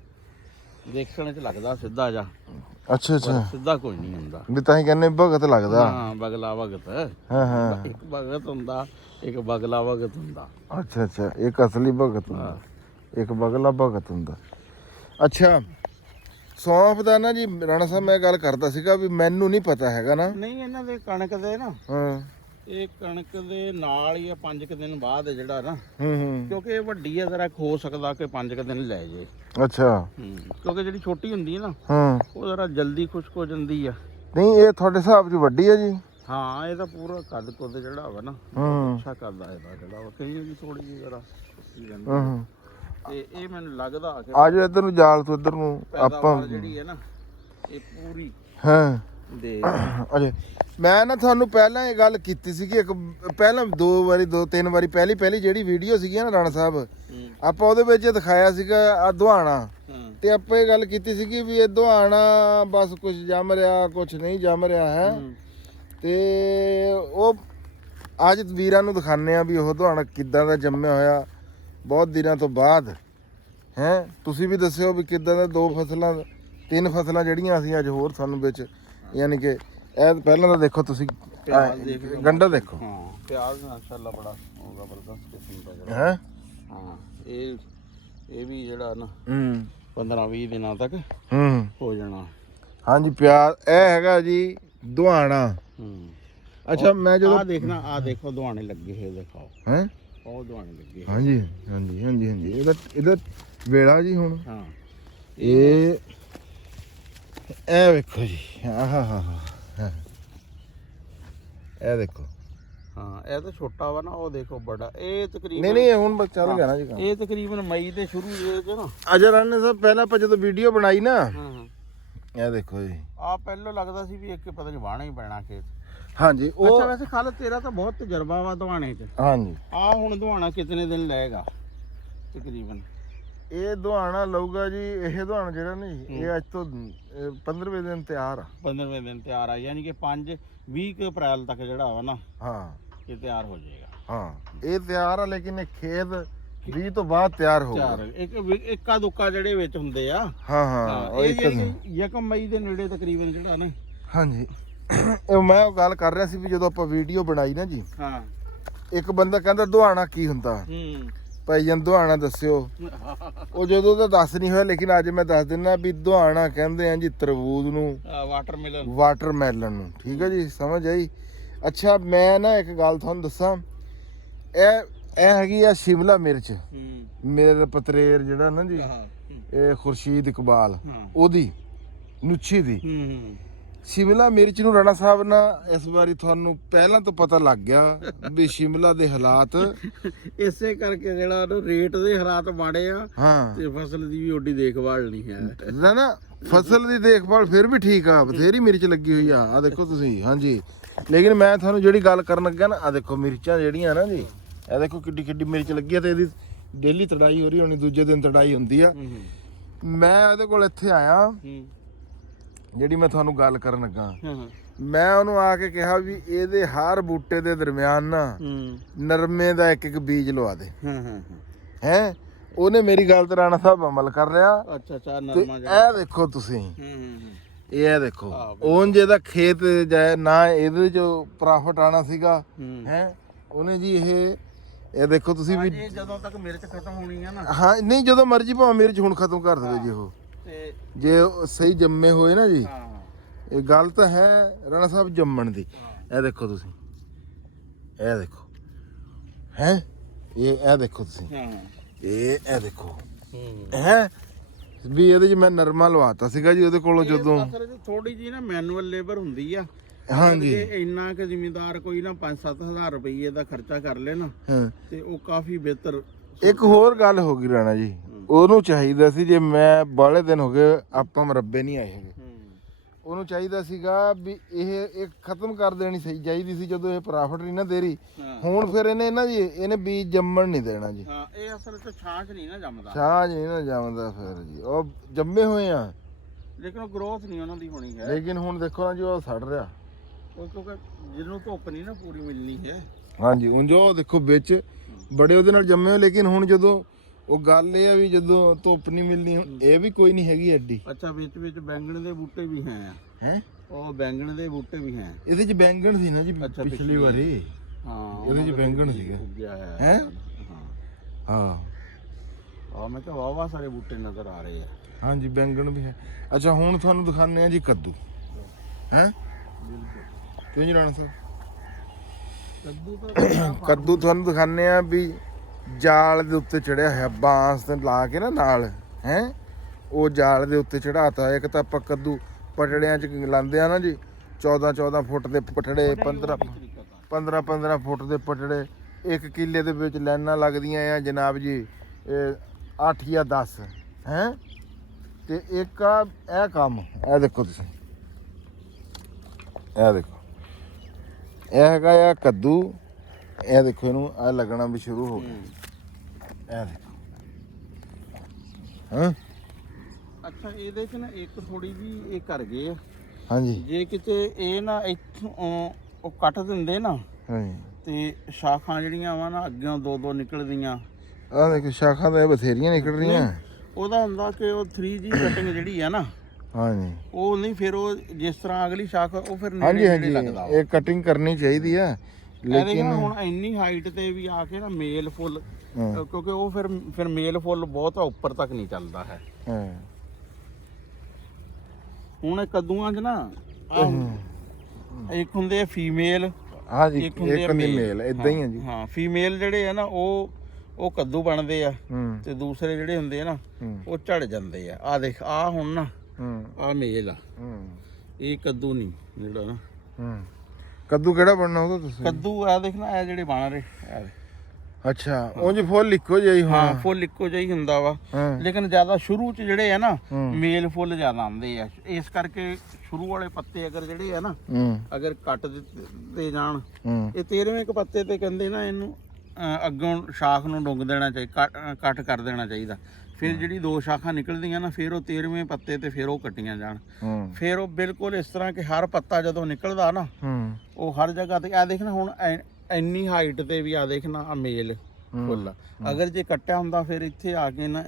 ਦੇਖਣ ਚ ਲੱਗਦਾ ਸਿੱਧਾ ਜਾ। ਅੱਛਾ ਅੱਛਾ ਸਿੱਧਾ ਕੋਈ ਨਹੀਂ ਹੁੰਦਾ ਵੀ ਤਾਂ ਹੀ ਕਹਿੰਦੇ ਭਗਤ ਲੱਗਦਾ। ਹਾਂ ਬਗਲਾ ਭਗਤ। ਹਾਂ ਹਾਂ ਇੱਕ ਭਗਤ ਹੁੰਦਾ ਇੱਕ ਬਗਲਾ ਭਗਤ ਹੁੰਦਾ। ਅੱਛਾ ਅੱਛਾ ਇੱਕ ਅਸਲੀ ਭਗਤ ਹੁੰਦਾ ਇੱਕ ਬਗਲਾ ਭਗਤ ਹੁੰਦਾ। ਅੱਛਾ ਸੌਂਫ ਦਾ ਨਾ ਜੀ ਰਾਣਾ ਸਾਹਿਬ ਮੈਂ ਗੱਲ ਕਰਦਾ ਸੀਗਾ ਵੀ ਮੈਨੂੰ ਨਹੀਂ ਪਤਾ ਹੈਗਾ ਨਾ। ਨਹੀਂ ਇਹਨਾਂ ਦੇ ਕਣਕ ਦੇ ਨਾ ਹਾਂ ਇਹ ਕਣਕ ਦੇ ਨਾਲ ਹੀ 5 ਦਿਨ ਬਾਅਦ ਜਿਹੜਾ ਨਾ ਹੂੰ ਕਿਉਂਕਿ ਇਹ ਵੱਡੀ ਹੈ ਜ਼ਰਾ ਹੋ ਸਕਦਾ ਕਿ 5 ਦਿਨ ਲੈ ਜੇ। ਅੱਛਾ ਕਿਉਂਕਿ ਜਿਹੜੀ ਛੋਟੀ ਹੁੰਦੀ ਹੈ ਨਾ ਹਾਂ ਉਹ ਜ਼ਰਾ ਜਲਦੀ ਖੁਸ਼ਕ ਹੋ ਜਾਂਦੀ ਆ। ਨਹੀਂ ਇਹ ਤੁਹਾਡੇ ਹਿਸਾਬ 'ਚ ਵੱਡੀ ਹੈ ਜੀ। ਹਾਂ ਇਹ ਤਾਂ ਪੂਰਾ ਕੱਦ ਕੁੱਦ ਜਿਹੜਾ ਵਾ ਨਾ ਅੱਛਾ ਕਰਦਾ ਇਹਦਾ ਜਿਹੜਾ ਵਾ ਕਈ ਵੀ ਥੋੜੀ ਜਿਹੀ ਜ਼ਰਾ ਹਾਂ ਤੇ ਇਹ ਮੈਨੂੰ ਲੱਗਦਾ ਕਿ ਆਜੋ ਇੱਧਰ ਨੂੰ ਜਾਲ ਤੋਂ ਇੱਧਰ ਨੂੰ ਆਪਾਂ ਜਿਹੜੀ ਹੈ ਨਾ ਇਹ ਪੂਰੀ ਹਾਂ ਦੇ ਅਜੇ ਮੈਂ ਨਾ ਤੁਹਾਨੂੰ ਪਹਿਲਾਂ ਇਹ ਗੱਲ ਕੀਤੀ ਸੀ ਕਿ ਇੱਕ ਪਹਿਲਾਂ 2 ਵਾਰੀ ਪਹਿਲੀ ਜਿਹੜੀ ਵੀਡੀਓ ਸੀਗੀ ਨਾ ਰਾਣਾ ਸਾਹਿਬ ਆਪਾਂ ਉਹਦੇ ਵਿੱਚ ਦਿਖਾਇਆ ਸੀਗਾ ਆ ਦੁਹਾਣਾ ਤੇ ਆਪਾਂ ਇਹ ਗੱਲ ਕੀਤੀ ਸੀਗੀ ਵੀ ਇਹ ਦੁਹਾਣਾ ਬਸ ਕੁਝ ਜੰਮ ਰਿਹਾ ਕੁਝ ਨਹੀਂ ਜੰਮ ਰਿਹਾ ਹੈ ਤੇ ਉਹ ਅੱਜ ਵੀਰਾਂ ਨੂੰ ਦਿਖਾਣੇ ਆ ਵੀ ਉਹ ਦੁਹਾਣਾ ਕਿੱਦਾਂ ਦਾ ਜੰਮਿਆ ਹੋਇਆ ਬਹੁਤ ਦਿਨਾਂ ਤੋਂ ਬਾਅਦ ਹੈ। ਤੁਸੀਂ ਵੀ ਦੱਸਿਓ ਵੀ ਕਿੱਦਾਂ ਦਾ 3 ਫਸਲਾਂ ਜਿਹੜੀਆਂ ਅਸੀਂ ਅੱਜ ਹੋਰ ਸਾਨੂੰ ਵਿੱਚ ਯਾਨੀ ਕਿ ਇਹ ਪਹਿਲਾਂ ਤਾਂ ਦੇਖੋ ਤੁਸੀਂ ਗੰਡਾ ਦੇਖੋ। ਹਾਂ ਪਿਆਜ਼ ਮਾਸ਼ਾਅੱਲਾ ਬੜਾ ਜ਼ਬਰਦਸਤ ਕਿਸਮ ਦਾ ਜਿਹੜਾ ਹੈ। ਹਾਂ ਇਹ ਵੀ ਜਿਹੜਾ ਨਾ 15-20 ਦਿਨਾਂ ਤੱਕ ਹੋ ਜਾਣਾ। ਹਾਂਜੀ ਪਿਆਜ਼ ਇਹ ਹੈਗਾ ਜੀ ਦੁਹਾਣਾ। ਅੱਛਾ ਮੈਂ ਜਦੋਂ ਦੇਖਣਾ ਆ ਦੇਖੋ ਦੁਹਾਣੇ ਲੱਗੇ ਹੋਏ ਦਿਖਾਓ ਹੈ ਉਹ ਦੁਹਾਣੇ ਲੱਗੇ। ਹਾਂਜੀ ਹਾਂਜੀ ਹਾਂਜੀ ਹਾਂਜੀ ਇਹਦਾ ਵੇਲਾ ਜੀ ਹੁਣ। ਹਾਂ ਇਹ ਵੇਖੋ ਜੀ ਆਹ ਇਹ ਦੇਖੋ। ਹਾਂ ਇਹ ਤਾਂ ਛੋਟਾ ਵਾ ਨਾ ਉਹ ਦੇਖੋ ਬੜਾ। ਇਹ ਤਕਰੀਬਨ ਨਹੀਂ ਹੁਣ ਬਸ ਚੱਲ ਗਿਆ ਨਾ ਜੀ ਕੰਮ। ਇਹ ਤਕਰੀਬਨ ਮਈ ਦੇ ਸ਼ੁਰੂ ਚ ਨਾ ਅਜੇ ਰਾਣੇ ਸਾਹਿਬ ਪਹਿਲਾਂ ਆਪਾਂ ਜਦੋਂ ਵੀਡੀਓ ਬਣਾਈ ਨਾ ਇਹ ਦੇਖੋ ਜੀ ਆ ਪਹਿਲਾਂ ਲੱਗਦਾ ਸੀ ਵੀ ਇੱਕ ਪਤਾ ਨਹੀਂ ਵਾਹਣਾ ਹੀ ਪੈਣਾ ਖੇਤ। ਹਾਂਜੀ ਉਹ ਅੱਛਾ ਵੈਸੇ ਖਾਲ ਤੇਰਾ ਤਾਂ ਬਹੁਤ ਤਜਰਬਾ ਵਾ ਦੁਹਾਣੇ 'ਚ। ਹਾਂਜੀ ਆ ਹੁਣ ਦੁਹਾਣਾ ਕਿਤਨੇ ਦਿਨ ਲਏਗਾ ਤਕਰੀਬਨ? ਇਹ ਦੁਹਾਣਾ ਲਊਗਾ ਜੀ ਇਹ ਦੁਹਾਣਾ ਜਿਹੜਾ ਨਹੀਂ ਇਹ ਅੱਜ ਤੋਂ 15ਵੇਂ ਦਿਨ ਤਿਆਰ ਆ। 15ਵੇਂ ਦਿਨ ਤਿਆਰ ਆ ਯਾਨੀ ਕਿ 20 ਅਪ੍ਰੈਲ ਤੱਕ ਜਿਹੜਾ ਵਾ ਨਾ ਹਾਂ ਇਹ ਤਿਆਰ ਹੋ ਜਾਏਗਾ। ਹਾਂ ਇਹ ਤਿਆਰ ਆ ਲੇਕਿਨ ਇਹ ਖੇਤ 20 ਤੋਂ ਬਾਅਦ ਤਿਆਰ ਹੋਊਗਾ। ਇੱਕਾ ਦੁੱਕਾ ਜਿਹੜੇ ਵਿੱਚ ਹੁੰਦੇ ਆ। ਹਾਂ ਉਹ ਯਕਮ ਮਈ ਦੇ ਨੇੜੇ ਤਕਰੀਬਨ ਜਿਹੜਾ ਨਾ। ਹਾਂਜੀ ਇਹ ਮੈਂ ਉਹ ਗੱਲ ਕਰ ਰਿਹਾ ਸੀ ਵੀ ਜਦੋਂ ਆਪਾਂ ਵੀਡੀਓ ਬਣਾਈ ਨਾ ਜੀ ਹਾਂ ਇੱਕ ਬੰਦਾ ਕਹਿੰਦਾ ਦੁਹਾਣਾ ਕੀ ਹੁੰਦਾ ਭਾਈ ਜਨ ਦੁਹਾਣਾ ਦੱਸਿਓ। ਉਹ ਜਦੋਂ ਤਾਂ ਦੱਸ ਨਹੀਂ ਹੋਇਆ ਲੇਕਿਨ ਅੱਜ ਮੈਂ ਦੱਸ ਦਿੰਦਾ ਵੀ ਦੁਹਾਣਾ ਕਹਿੰਦੇ ਆ ਜੀ ਤਰਬੂਜ ਨੂੰ ਵਾਟਰਮੈਲਨ ਨੂੰ। ਠੀਕ ਹੈ ਜੀ ਸਮਝ ਆਈ। ਅੱਛਾ ਮੈਂ ਨਾ ਇੱਕ ਗੱਲ ਤੁਹਾਨੂੰ ਦੱਸਾਂ ਇਹ ਹੈਗੀ ਆ ਸ਼ਿਮਲਾ ਮਿਰਚ। ਮੇਰੇ ਪਤਰੇਰ ਜਿਹੜਾ ਨਾ ਜੀ ਇਹ ਖੁਰਸ਼ੀਦ ਇਕਬਾਲ ਉਹਦੀ ਨੁੱਛੀ ਦੀ ਸ਼ਿਮਲਾ ਮਿਰਚ ਨੂੰ ਰਾਣਾ ਸਾਹਿਬ ਨਾ ਇਸ ਵਾਰੀ ਤੁਹਾਨੂੰ ਪਹਿਲਾਂ ਤੋਂ ਪਤਾ ਲੱਗ ਗਿਆ ਵੀ ਸ਼ਿਮਲਾ ਦੇ ਹਾਲਾਤ ਇਸੇ ਕਰਕੇ ਜਿਹੜਾ ਰੇਟ ਦੇ ਹਾਲਾਤ ਮਾੜੇ ਆ। ਹਾਂ ਤੇ ਫਸਲ ਦੀ ਵੀ ਓਡੀ ਦੇਖਭਾਲ ਨਹੀਂ ਹੈ ਨਾ ਫਸਲ ਦੀ ਦੇਖਭਾਲ ਫਿਰ ਵੀ ਠੀਕ ਆ ਬਥੇਰੀ ਮਿਰਚ ਲੱਗੀ ਹੋਈ ਆ ਦੇਖੋ ਤੁਸੀਂ। ਹਾਂਜੀ ਲੇਕਿਨ ਮੈਂ ਤੁਹਾਨੂੰ ਜਿਹੜੀ ਗੱਲ ਕਰਨ ਲੱਗਾ ਨਾ ਆ ਦੇਖੋ ਮਿਰਚਾਂ ਜਿਹੜੀਆਂ ਨਾ ਜੀ ਇਹ ਦੇਖੋ ਕਿੱਡੀ ਮਿਰਚ ਲੱਗੀ ਆ ਤੇ ਇਹਦੀ ਡੇਲੀ ਤੜਾਈ ਹੋ ਰਹੀ ਹੋਣੀ ਦੂਜੇ ਦਿਨ ਤੜਾਈ ਹੁੰਦੀ ਆ। ਮੈਂ ਉਹਦੇ ਕੋਲ ਇੱਥੇ ਆਇਆ ਜਿਹੜੀ ਮੈਂ ਤੁਹਾਨੂੰ ਗੱਲ ਕਰਨ ਲੱਗਾ ਮੈਂ ਉਹਨੂੰ ਆ ਕੇ ਕਿਹਾ ਵੀ ਇਹਦੇ ਹਰ ਬੂਟੇ ਦੇ ਦਰਮਿਆਨ ਨਾ ਨਰਮੇ ਦਾ ਇੱਕ ਬੀਜ ਲਵਾ ਦੇ। ਹੈ ਉਹਨੇ ਮੇਰੀ ਗੱਲ ਤੇ ਰਾਣਾ ਸਾਹਿਬ ਅਮਲ ਕਰ ਲਿਆ। ਅੱਛਾ ਨਰਮਾ ਇਹ ਦੇਖੋ ਤੁਸੀਂ ਇਹ ਦੇਖੋ ਉਹਨ ਜਿਹਦਾ ਖੇਤ ਜਾਏ ਨਾ ਇਹਦੇ ਚੋਂ ਪ੍ਰੋਫਿਟ ਆਣਾ ਸੀਗਾ ਹੈ ਉਹਨੇ ਜੀ ਇਹ ਦੇਖੋ ਤੁਸੀਂ ਵੀ ਜਦੋਂ ਤੱਕ ਮਿਰਚ ਖਤਮ ਹੋਣੀ ਆ ਨਾ। ਹਾਂ ਨਹੀਂ ਜਦੋਂ ਮਰਜ਼ੀ ਭਾਵੇਂ ਮਿਰਚ ਹੁਣ ਖਤਮ ਕਰ ਦੇਵੇ ਜੀ ਉਹ ਜੇ ਸਹੀ ਜੰਮੇ ਹੋਏ ਨਾ ਜੀ। ਇਹ ਗੱਲ ਤਾਂ ਹੈ ਰਾਣਾ ਸਾਹਿਬ ਜੰਮਣ ਦੀ। ਇਹ ਦੇਖੋ ਤੁਸੀਂ ਇਹ ਦੇਖੋ ਹੈ ਇਹ ਦੇਖੋ ਤੁਸੀਂ ਇਹ ਦੇਖੋ ਹੈ ਵੀ ਇਹਦੇ 'ਚ ਮੈਂ ਨਰਮਾ ਲਵਾਤਾ ਸੀਗਾ ਜੀ ਉਹਦੇ ਕੋਲੋਂ ਜਦੋਂ ਅਸਲ 'ਚ ਥੋੜੀ ਜੀ ਨਾ ਮੈਨੂਅਲ ਲੇਬਰ ਹੁੰਦੀ ਆ। ਹਾਂਜੀ ਜੇ ਇੰਨਾ ਕਿ ਜ਼ਿਮੀਂਦਾਰ ਕੋਈ ਨਾ 5-7 ਹਜ਼ਾਰ ਰੁਪਏ ਦਾ ਖਰਚਾ ਕਰ ਲੇ ਨਾ ਹਾਂ ਤੇ ਉਹ ਕਾਫੀ ਬਿਹਤਰ। ਇੱਕ ਹੋਰ ਗੱਲ ਹੋ ਗਈ ਰਾਣਾ ਜੀ, ਉਹਨੂੰ ਚਾਹੀਦਾ ਸੀ, ਜੇ ਮੈਂ ਬਾਹਲੇ ਦਿਨ ਹੋ ਗਏ ਆਪਾਂ ਮਰੱਬੇ ਨਹੀਂ ਆਏ ਹੈਗੇ, ਉਹਨੂੰ ਚਾਹੀਦਾ ਸੀਗਾ ਵੀ ਇਹ ਖਤਮ ਕਰ ਦੇਣੀ ਸਹੀ ਚਾਹੀਦੀ ਸੀ ਜਦੋਂ ਇਹ ਪ੍ਰੋਫਿਟ ਨਹੀਂ ਨਾ ਦੇ ਰਹੀ। ਹੁਣ ਫਿਰ ਇਹਨੇ ਬੀਜ ਜੰਮਣ ਨਹੀਂ ਦੇਣਾ ਜੀ। ਹਾਂ ਇਹ ਅਸਲ 'ਚ ਛਾਂਝ ਨਹੀਂ ਨਾ ਜੰਮਦਾ, ਛਾਂਝ ਨਹੀਂ ਨਾ ਜੰਮਦਾ ਫਿਰ ਜੀ, ਉਹ ਜੰਮੇ ਹੋਏ ਆ ਲੇਕਿਨ ਉਹ ਗਰੋਥ ਨਹੀਂ ਉਹਨਾਂ ਦੀ ਹੋਣੀ ਹੈ। ਲੇਕਿਨ ਹੁਣ ਦੇਖੋ ਨਾ ਜੀ ਉਹ ਸੜ ਰਿਹਾ, ਉਹ ਕਿਉਂਕਿ ਜਿਹਨੂੰ ਧੁੱਪ ਨਹੀਂ ਨਾ ਪੂਰੀ ਮਿਲਣੀ ਹੈ। ਹਾਂਜੀ ਹੁਣ ਜੋ ਦੇਖੋ ਵਿੱਚ ਬੜੇ ਉਹਦੇ ਨਾਲ ਜੰਮੇ ਹੋ, ਲੇਕਿਨ ਹੁਣ ਜਦੋਂ ਉਹ ਗੱਲ ਇਹ ਆ ਵੀ ਜਦੋਂ ਧੁੱਪ ਨਹੀਂ ਮਿਲਣੀ, ਇਹ ਵੀ ਕੋਈ ਨਹੀਂ ਹੈਗੀ ਐਡੀ। ਅੱਛਾ ਵਿੱਚ ਵਿੱਚ ਬੈਂਗਣ ਦੇ ਬੂਟੇ ਵੀ ਹੈ ਉਹ ਬੈਂਗਣ ਦੇ ਬੂਟੇ ਵੀ ਹੈ ਇਹਦੇ 'ਚ ਬੈਂਗਣ ਸੀ ਨਾ ਜੀ ਪਿਛਲੀ ਵਾਰੀ। ਹਾਂ ਇਹਦੇ 'ਚ ਬੈਂਗਣ ਸੀਗਾ ਹੈ। ਹਾਂ ਆ ਮੈਂ ਕਿਹਾ ਵਾਵਾ ਸਾਰੇ ਬੂਟੇ ਨਜ਼ਰ ਆ ਰਹੇ ਆ। ਹਾਂਜੀ ਬੈਂਗਣ ਵੀ ਹੈ। ਅੱਛਾ ਹੁਣ ਤੁਹਾਨੂੰ ਦਿਖਾਉਂਦੇ ਆ ਜੀ ਕੱਦੂ ਹੈ ਕਿਉਂ ਜੀ ਰਾਣਾ ਸਾਹਿਬ? ਕੱਦੂ ਤੁਹਾਨੂੰ ਦਿਖਾਉਂਦੇ ਆ ਵੀ ਜਾਲ ਦੇ ਉੱਤੇ ਚੜਿਆ ਹੋਇਆ, ਬਾਂਸ ਤੇ ਲਾ ਕੇ ਨਾ ਨਾਲ ਹੈ, ਉਹ ਜਾਲ ਦੇ ਉੱਤੇ ਚੜਾਤਾ। ਇੱਕ ਤਾਂ ਆਪਾਂ ਕੱਦੂ ਪਟੜਿਆਂ 'ਚ ਲਾਉਂਦੇ ਆ ਨਾ ਜੀ, 14 ਫੁੱਟ ਦੇ ਪਟੜੇ, 15 ਫੁੱਟ ਦੇ ਪਟੜੇ, 1 ਕਿੱਲੇ ਦੇ ਵਿੱਚ ਲਾਈਨਾਂ ਲੱਗਦੀਆਂ ਆ ਜਨਾਬ ਜੀ 8 ਜਾਂ 10 ਹੈ। ਤੇ ਇੱਕ ਆ ਇਹ ਕੰਮ, ਇਹ ਦੇਖੋ ਤੁਸੀਂ, ਇਹ ਦੇਖੋ ਇਹ ਹੈਗਾ ਆ ਕੱਦੂ, ਇਹ ਦੇਖੋ ਇਹਨੂੰ ਆ ਲੱਗਣਾ ਵੀ ਸ਼ੁਰੂ ਹੋ ਗਿਆ, ਇਹ ਦੇਖੋ ਹਾਂ। ਅੱਛਾ ਇਹਦੇ 'ਚ ਨਾ ਇੱਕ ਥੋੜੀ ਜੀ ਇਹ ਕਰ ਗਏ ਆ। ਹਾਂਜੀ ਜੇ ਕਿਤੇ ਇਹ ਨਾ ਇੱਥੋਂ ਉਹ ਕੱਟ ਦਿੰਦੇ ਨਾ ਹਾਂਜੀ ਤੇ ਸ਼ਾਖਾਂ ਜਿਹੜੀਆਂ ਵਾ ਨਾ ਅੱਗਿਓਂ 2 ਨਿਕਲਦੀਆਂ। ਆਹ ਦੇਖੋ ਸ਼ਾਖਾਂ ਤਾਂ ਬਥੇਰੀਆਂ ਨਿਕਲ ਰਹੀਆਂ। ਉਹਦਾ ਹੁੰਦਾ ਕਿ ਉਹ 3G ਕਟਿੰਗ ਜਿਹੜੀ ਆ ਨਾ, ਹਾਂਜੀ ਉਹ ਨਹੀਂ ਫਿਰ ਉਹ ਜਿਸ ਤਰ੍ਹਾਂ ਅਗਲੀ ਸ਼ਾਖ ਉਹ ਫਿਰ ਹਾਂਜੀ ਨੇੜੇ ਹਾਂਜੀ ਲੱਗਦਾ। ਇਹ ਕਟਿੰਗ ਕਰਨੀ ਚਾਹੀਦੀ ਆ, ਲੇਕਿਨ ਹੁਣ ਇੰਨੀ ਹਾਈਟ ਤੇ ਵੀ ਆ ਕੇ ਨਾ ਮੇਲ ਫੁੱਲ, ਕਿਉਂਕਿ ਉਹ ਫਿਰ ਮੇਲ ਫੁੱਲ ਬਹੁਤ ਉੱਪਰ ਤੱਕ ਨਹੀਂ ਚੱਲਦਾ ਹੈ। ਹੁਣ ਇਹ ਕੱਦੂਆਂ 'ਚ ਨਾ ਇੱਕ ਹੁੰਦੇ ਆ ਫੀਮੇਲ, ਹਾਂਜੀ ਇੱਕ ਹੁੰਦੀ ਮੇਲ, ਇਦਾਂ ਹੀ ਆ ਜੀ। ਹਾਂ ਫੀਮੇਲ ਜਿਹੜੇ ਆ ਨਾ ਉਹ ਕੱਦੂ ਬਣਦੇ ਆ ਤੇ ਦੂਸਰੇ ਜਿਹੜੇ ਹੁੰਦੇ ਆ ਨਾ ਉਹ ਝੜ ਜਾਂਦੇ ਆ। ਆ ਦੇਖ ਆ ਹੁਣ ਨਾ ਆ ਮੇਲ ਆ, ਇਹ ਕੱਦੂ ਨਹੀਂ ਜਿਹੜਾ ਨਾ। ਕੱਦੂ ਕਿਹੜਾ ਬਣਨਾ ਉਹਦਾ ਤੁਸੀਂ? ਕੱਦੂ ਆ ਦੇਖ ਨਾ ਇਹ ਜਿਹੜੇ ਬਣ ਰਹੇ ਆ। ਅੱਛਾ ਉਂਝ ਫੁੱਲ ਇੱਕੋ ਜਿਹਾ ਹੀ ਹੋਣਾ? ਹਾਂ ਫੁੱਲ ਇੱਕੋ ਜਿਹਾ ਹੀ ਹੁੰਦਾ ਵਾ, ਲੇਕਿਨ ਜ਼ਿਆਦਾ ਸ਼ੁਰੂ 'ਚ ਜਿਹੜੇ ਆ ਨਾ ਮੇਲ ਫੁੱਲ ਜ਼ਿਆਦਾ ਆਉਂਦੇ ਆ। ਇਸ ਕਰਕੇ ਸ਼ੁਰੂ ਵਾਲੇ ਪੱਤੇ ਅਗਰ ਜਿਹੜੇ ਆ ਨਾ ਅਗਰ ਕੱਟ ਦਿੱਤੇ ਜਾਣ, ਇਹ 13ਵੇਂ ਕ ਪੱਤੇ ਤੇ ਕਹਿੰਦੇ ਨਾ ਇਹਨੂੰ ਅੱਗੋਂ ਸ਼ਾਖ ਨੂੰ ਡੁੰਗ ਦੇਣਾ ਚਾਹੀਦਾ, ਕੱਟ ਕਰ ਦੇਣਾ ਚਾਹੀਦਾ। ਫਿਰ ਜਿਹੜੀ 2 ਸ਼ਾਖਾਂ ਨਿਕਲਦੀਆਂ ਨਾ ਫਿਰ ਉਹ 13ਵੇਂ ਪੱਤੇ ਤੇ ਫਿਰ ਉਹ ਕੱਟੀਆਂ ਜਾਣ। ਫਿਰ ਉਹ ਬਿਲਕੁਲ ਇਸ ਤਰ੍ਹਾਂ ਕਿ ਹਰ ਪੱਤਾ ਜਦੋਂ ਨਿਕਲਦਾ ਨਾ ਉਹ ਹਰ ਜਗ੍ਹਾ ਤੇ ਆ ਦੇਖਣਾ ਹੁਣ ਇੰਨੀ ਹਾਈਟ ਤੇ ਵੀ ਆ ਦੇਖਣਾ ਆ ਮੇਲ ਫੁੱਲ। ਅਗਰ ਜੇ ਕੱਟਿਆ ਹੁੰਦਾ ਫਿਰ ਇੱਥੇ ਆ ਕੇ ਨਾ